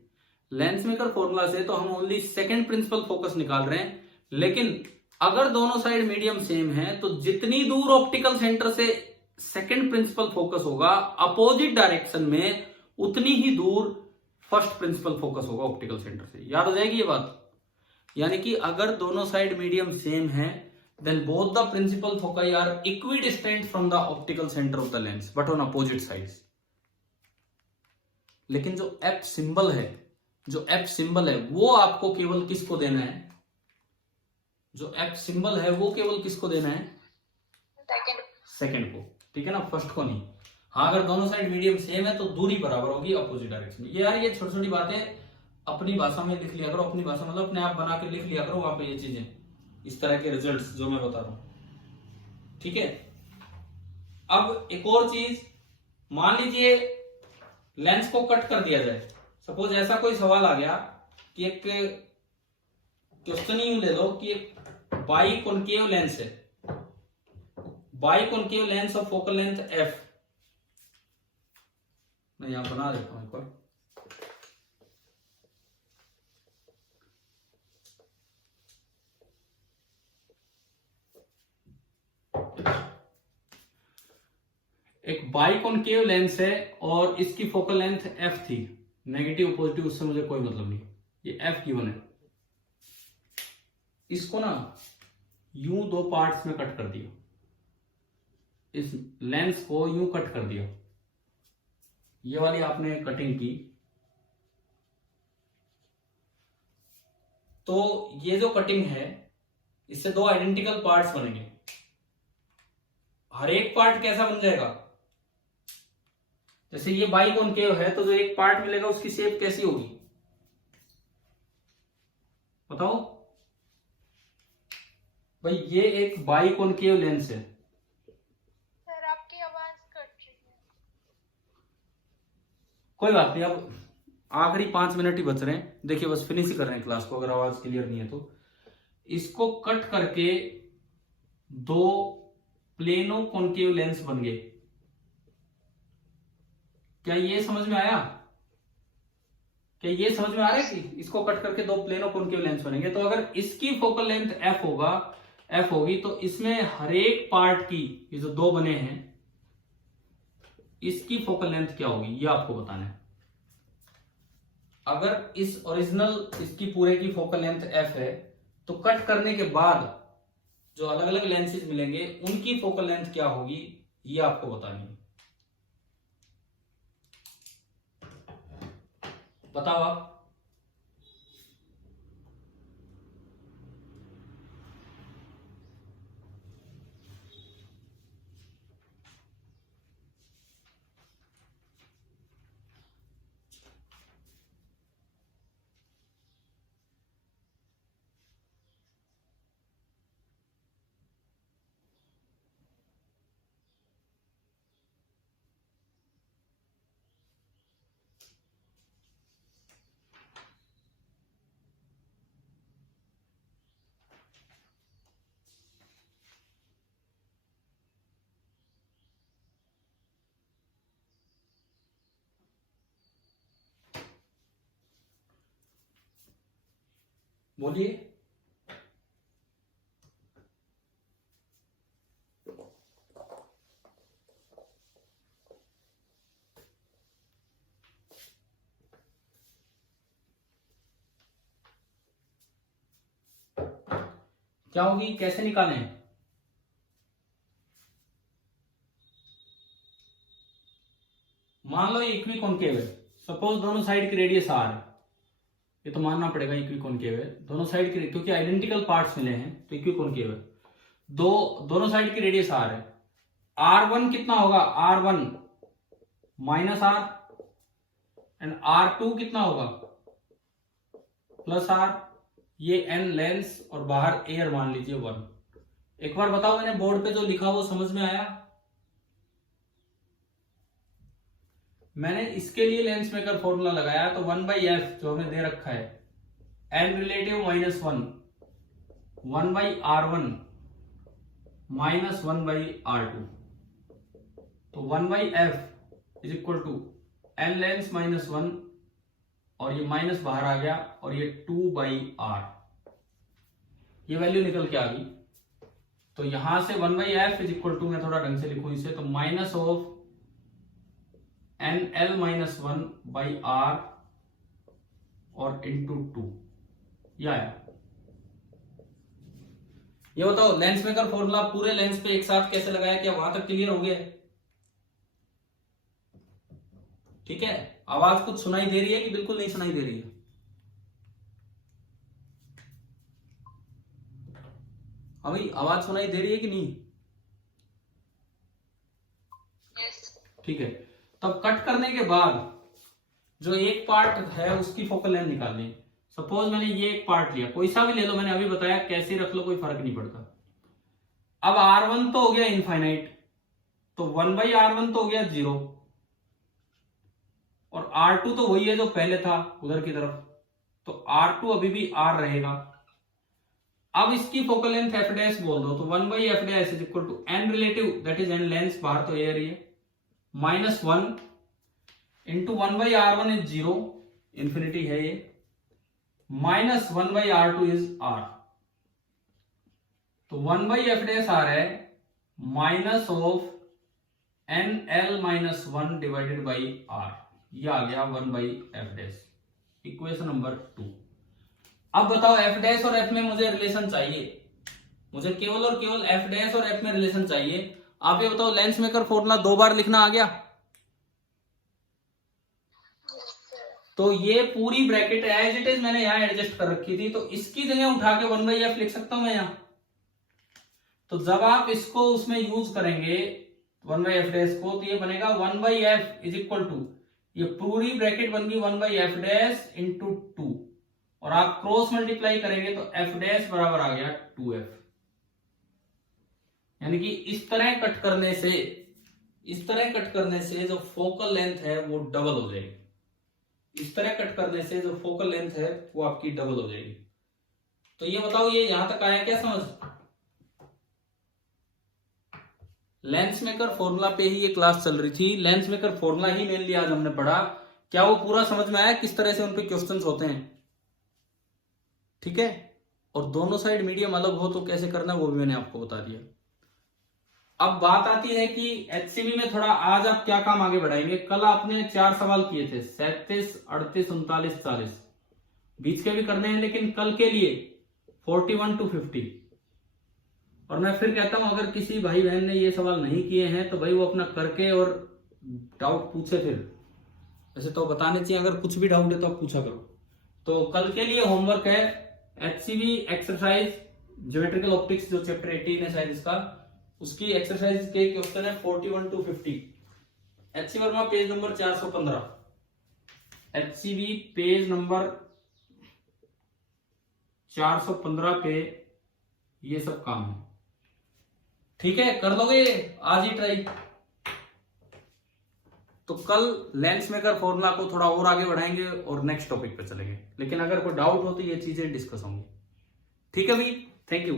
लेंस मेकर फॉर्मूला से तो हम ओनली सेकंड प्रिंसिपल फोकस निकाल रहे हैं, लेकिन अगर दोनों साइड मीडियम सेम है तो जितनी दूर ऑप्टिकल सेंटर से सेकंड प्रिंसिपल फोकस होगा अपोजिट डायरेक्शन में, उतनी ही दूर फर्स्ट प्रिंसिपल फोकस होगा ऑप्टिकल सेंटर से। याद हो जाएगी ये बात? यानी कि अगर दोनों साइड मीडियम सेम है then both the principal foci are equidistant from the optical center of the lens but on opposite sides। लेकिन जो F सिंबल है वो आपको केवल किसको देना है? जो F सिंबल है वो केवल किसको देना है? सेकंड को, ठीक है ना, फर्स्ट को नहीं। हाँ, अगर दोनों साइड मीडियम सेम है तो दूरी बराबर होगी अपोजिट डायरेक्शन में। ये छोटी छोटी बातें अपनी भाषा में लिख लिया करो, अपनी भाषा मतलब अपने आप बना के लिख लिया करो वहां पे ये चीजें, इस तरह के रिजल्ट्स जो मैं बता रहा हूं। ठीक है, अब एक और चीज, मान लीजिए लेंस को कट कर दिया जाए। सपोज ऐसा कोई सवाल आ गया कि एक क्वेश्चन ही ले लो कि एक बाई कॉनकेव लेंस है, by concave lens of focal length F, मैं यहां बना देता हूं एक बार। एक बाई कॉनकेव लेंस है और इसकी फोकल लेंथ एफ थी, नेगेटिव पॉजिटिव उससे मुझे कोई मतलब नहीं, ये एफ गिवन है। इसको ना यूं दो पार्ट्स में कट कर दिया, इस लेंस को यूं कट कर दिया, ये वाली आपने कटिंग की, तो ये जो कटिंग है इससे दो आइडेंटिकल पार्ट्स बनेंगे। हर एक पार्ट कैसा बन जाएगा, जैसे ये बाई कॉनकेव है तो जो एक पार्ट मिलेगा उसकी शेप कैसी होगी बताओ भाई। ये एक बाई कॉनकेव लेंस है। सर आपकी आवाज कट रही है। कोई बात नहीं, अब आखिरी 5 मिनट ही बच रहे हैं, देखिए बस फिनिश ही कर रहे हैं क्लास को, अगर आवाज क्लियर नहीं है तो। इसको कट करके दो प्लेनो कॉनकेव लेंस बन गए। क्या ये समझ में आया? क्या ये समझ में आ रहा है कि इसको कट करके दो प्लेनो कॉनकेव लेंस बनेंगे? तो अगर इसकी फोकल लेंथ एफ होगी तो इसमें हर एक पार्ट की, ये जो दो बने हैं, इसकी फोकल लेंथ क्या होगी ये आपको बताना है। अगर इस ओरिजिनल इसकी पूरे की फोकल लेंथ एफ है तो कट करने के बाद जो अलग अलग लेंसेज मिलेंगे उनकी फोकल लेंथ क्या होगी ये आपको बतानी है। बताओ आप। बोलिए। क्या होगी, कैसे निकालें? मान लो ये इक्वी कॉनकेव है, सपोज दोनों साइड की रेडियस आर है, ये तो मानना पड़ेगा इक्वी कॉनकेव है, दोनों साइड की, क्योंकि आइडेंटिकल पार्ट्स मिले हैं तो इक्वी कॉनकेव है। दोनों साइड की रेडियस आर है। R1 कितना होगा, R1 minus are, and R2 कितना होगा, प्लस आर। ये n लेंस और बाहर एयर मान लीजिए 1। एक बार बताओ, मैंने बोर्ड पे जो लिखा वो समझ में आया? मैंने इसके लिए लेंस मेकर फॉर्मूला लगाया तो 1/f जो हमें दे रखा है, n relative -1, 1/r1 minus 1/r2, तो 1/f is equal to n lens -1 और ये माइनस बाहर आ गया और ये 2/r, ये वैल्यू निकल के आ गई। तो यहां से 1/f इज इक्वल टू, मैं थोड़ा ढंग से लिखूं इसे, तो माइनस ऑफ nl-1/r और इंटू 2, ये आया। ये बताओ लेंस मेकर फॉर्मूला पूरे लेंस पे एक साथ कैसे लगाया, क्या वहां तक क्लियर हो गया? ठीक है, आवाज कुछ सुनाई दे रही है कि बिल्कुल नहीं सुनाई दे रही है? अभी आवाज सुनाई दे रही है कि नहीं? यस। ठीक है, तब कट करने के बाद जो एक पार्ट है उसकी फोकल लेंथ निकालनी है। सपोज मैंने ये एक पार्ट लिया, कोई सा भी ले लो, मैंने अभी बताया कैसे रख लो कोई फर्क नहीं पड़ता। अब R1 तो हो गया इनफाइनाइट, तो 1/R1 तो हो गया 0, और R2 तो वही है जो पहले था उधर की तरफ, तो R2 अभी भी R रहेगा। अब इसकी फोकल लेंथ एफ डैश बोल दो तो 1/f dash is equal to n relative that is n lens, बाहर तो एयर ही है, -1 इंटू 1/r1 इज 0, इंफिनिटी है ये, -1/r2 इज r, तो 1/f डैश आ रहा है minus of nl-1 divided by r, ये आ गया 1/f डैश, इक्वेशन नंबर 2। अब बताओ f डैश और f में मुझे रिलेशन चाहिए, मुझे केवल और केवल f डैश और f में रिलेशन चाहिए। आप ये बताओ लेंस मेकर फॉर्मूला 2 बार लिखना आ गया, तो ये पूरी ब्रैकेट एज इट इज मैंने यहां एडजस्ट कर रखी थी, तो इसकी जगह उठा के 1/f लिख सकता हूं मैं यहां। तो जब आप इसको उसमें यूज करेंगे 1/f डैश को, तो ये बनेगा 1/f इज इक्वल टू, ये पूरी ब्रैकेट बन गई 1/f डैश इंटू 2, और आप क्रॉस मल्टीप्लाई करेंगे तो f डैश बराबर आ गया 2f। यानी कि इस तरह कट करने से जो फोकल लेंथ है वो डबल हो जाएगी, इस तरह कट करने से जो फोकल लेंथ है वो आपकी डबल हो जाएगी। तो ये बताओ ये यहां तक आया क्या समझ? लेंस मेकर फॉर्मूला पे ही ये क्लास चल रही थी, लेंस मेकर फॉर्मूला ही मेनली आज हमने पढ़ा। क्या वो पूरा समझ में आया किस तरह से उनके क्वेश्चंस होते हैं? ठीक है, और दोनों साइड मीडियम अलग हो तो कैसे करना वो भी मैंने आपको बता दिया। अब बात आती है कि एचसीवी में थोड़ा आज आप क्या काम आगे बढ़ाएंगे। कल आपने 4 सवाल किए थे, 37, 38, 39, 40, बीच के भी करने हैं, लेकिन कल के लिए 41 to 50। और मैं फिर कहता हूं अगर किसी भाई बहन ने ये सवाल नहीं किए हैं तो भाई वो अपना करके और डाउट पूछे। फिर वैसे तो बताने चाहिए, अगर कुछ भी डाउट है तो आप पूछा करो। तो कल के लिए होमवर्क है एचसीवी एक्सरसाइज ज्योमेट्रिकल ऑप्टिक्स, जो चैप्टर 18 है शायद इसका, उसकी एक्सरसाइज के क्वेश्चन है 41 to 50। HC Verma page number 415, HCV page number 415 पे ये सब काम है। ठीक है, कर लोगे आज ही ट्राई। तो कल लेंस मेकर फॉर्मूला को थोड़ा और आगे बढ़ाएंगे और नेक्स्ट टॉपिक पे चलेंगे, लेकिन अगर कोई डाउट हो तो ये चीजें डिस्कस होंगी। ठीक है भाई, थैंक यू।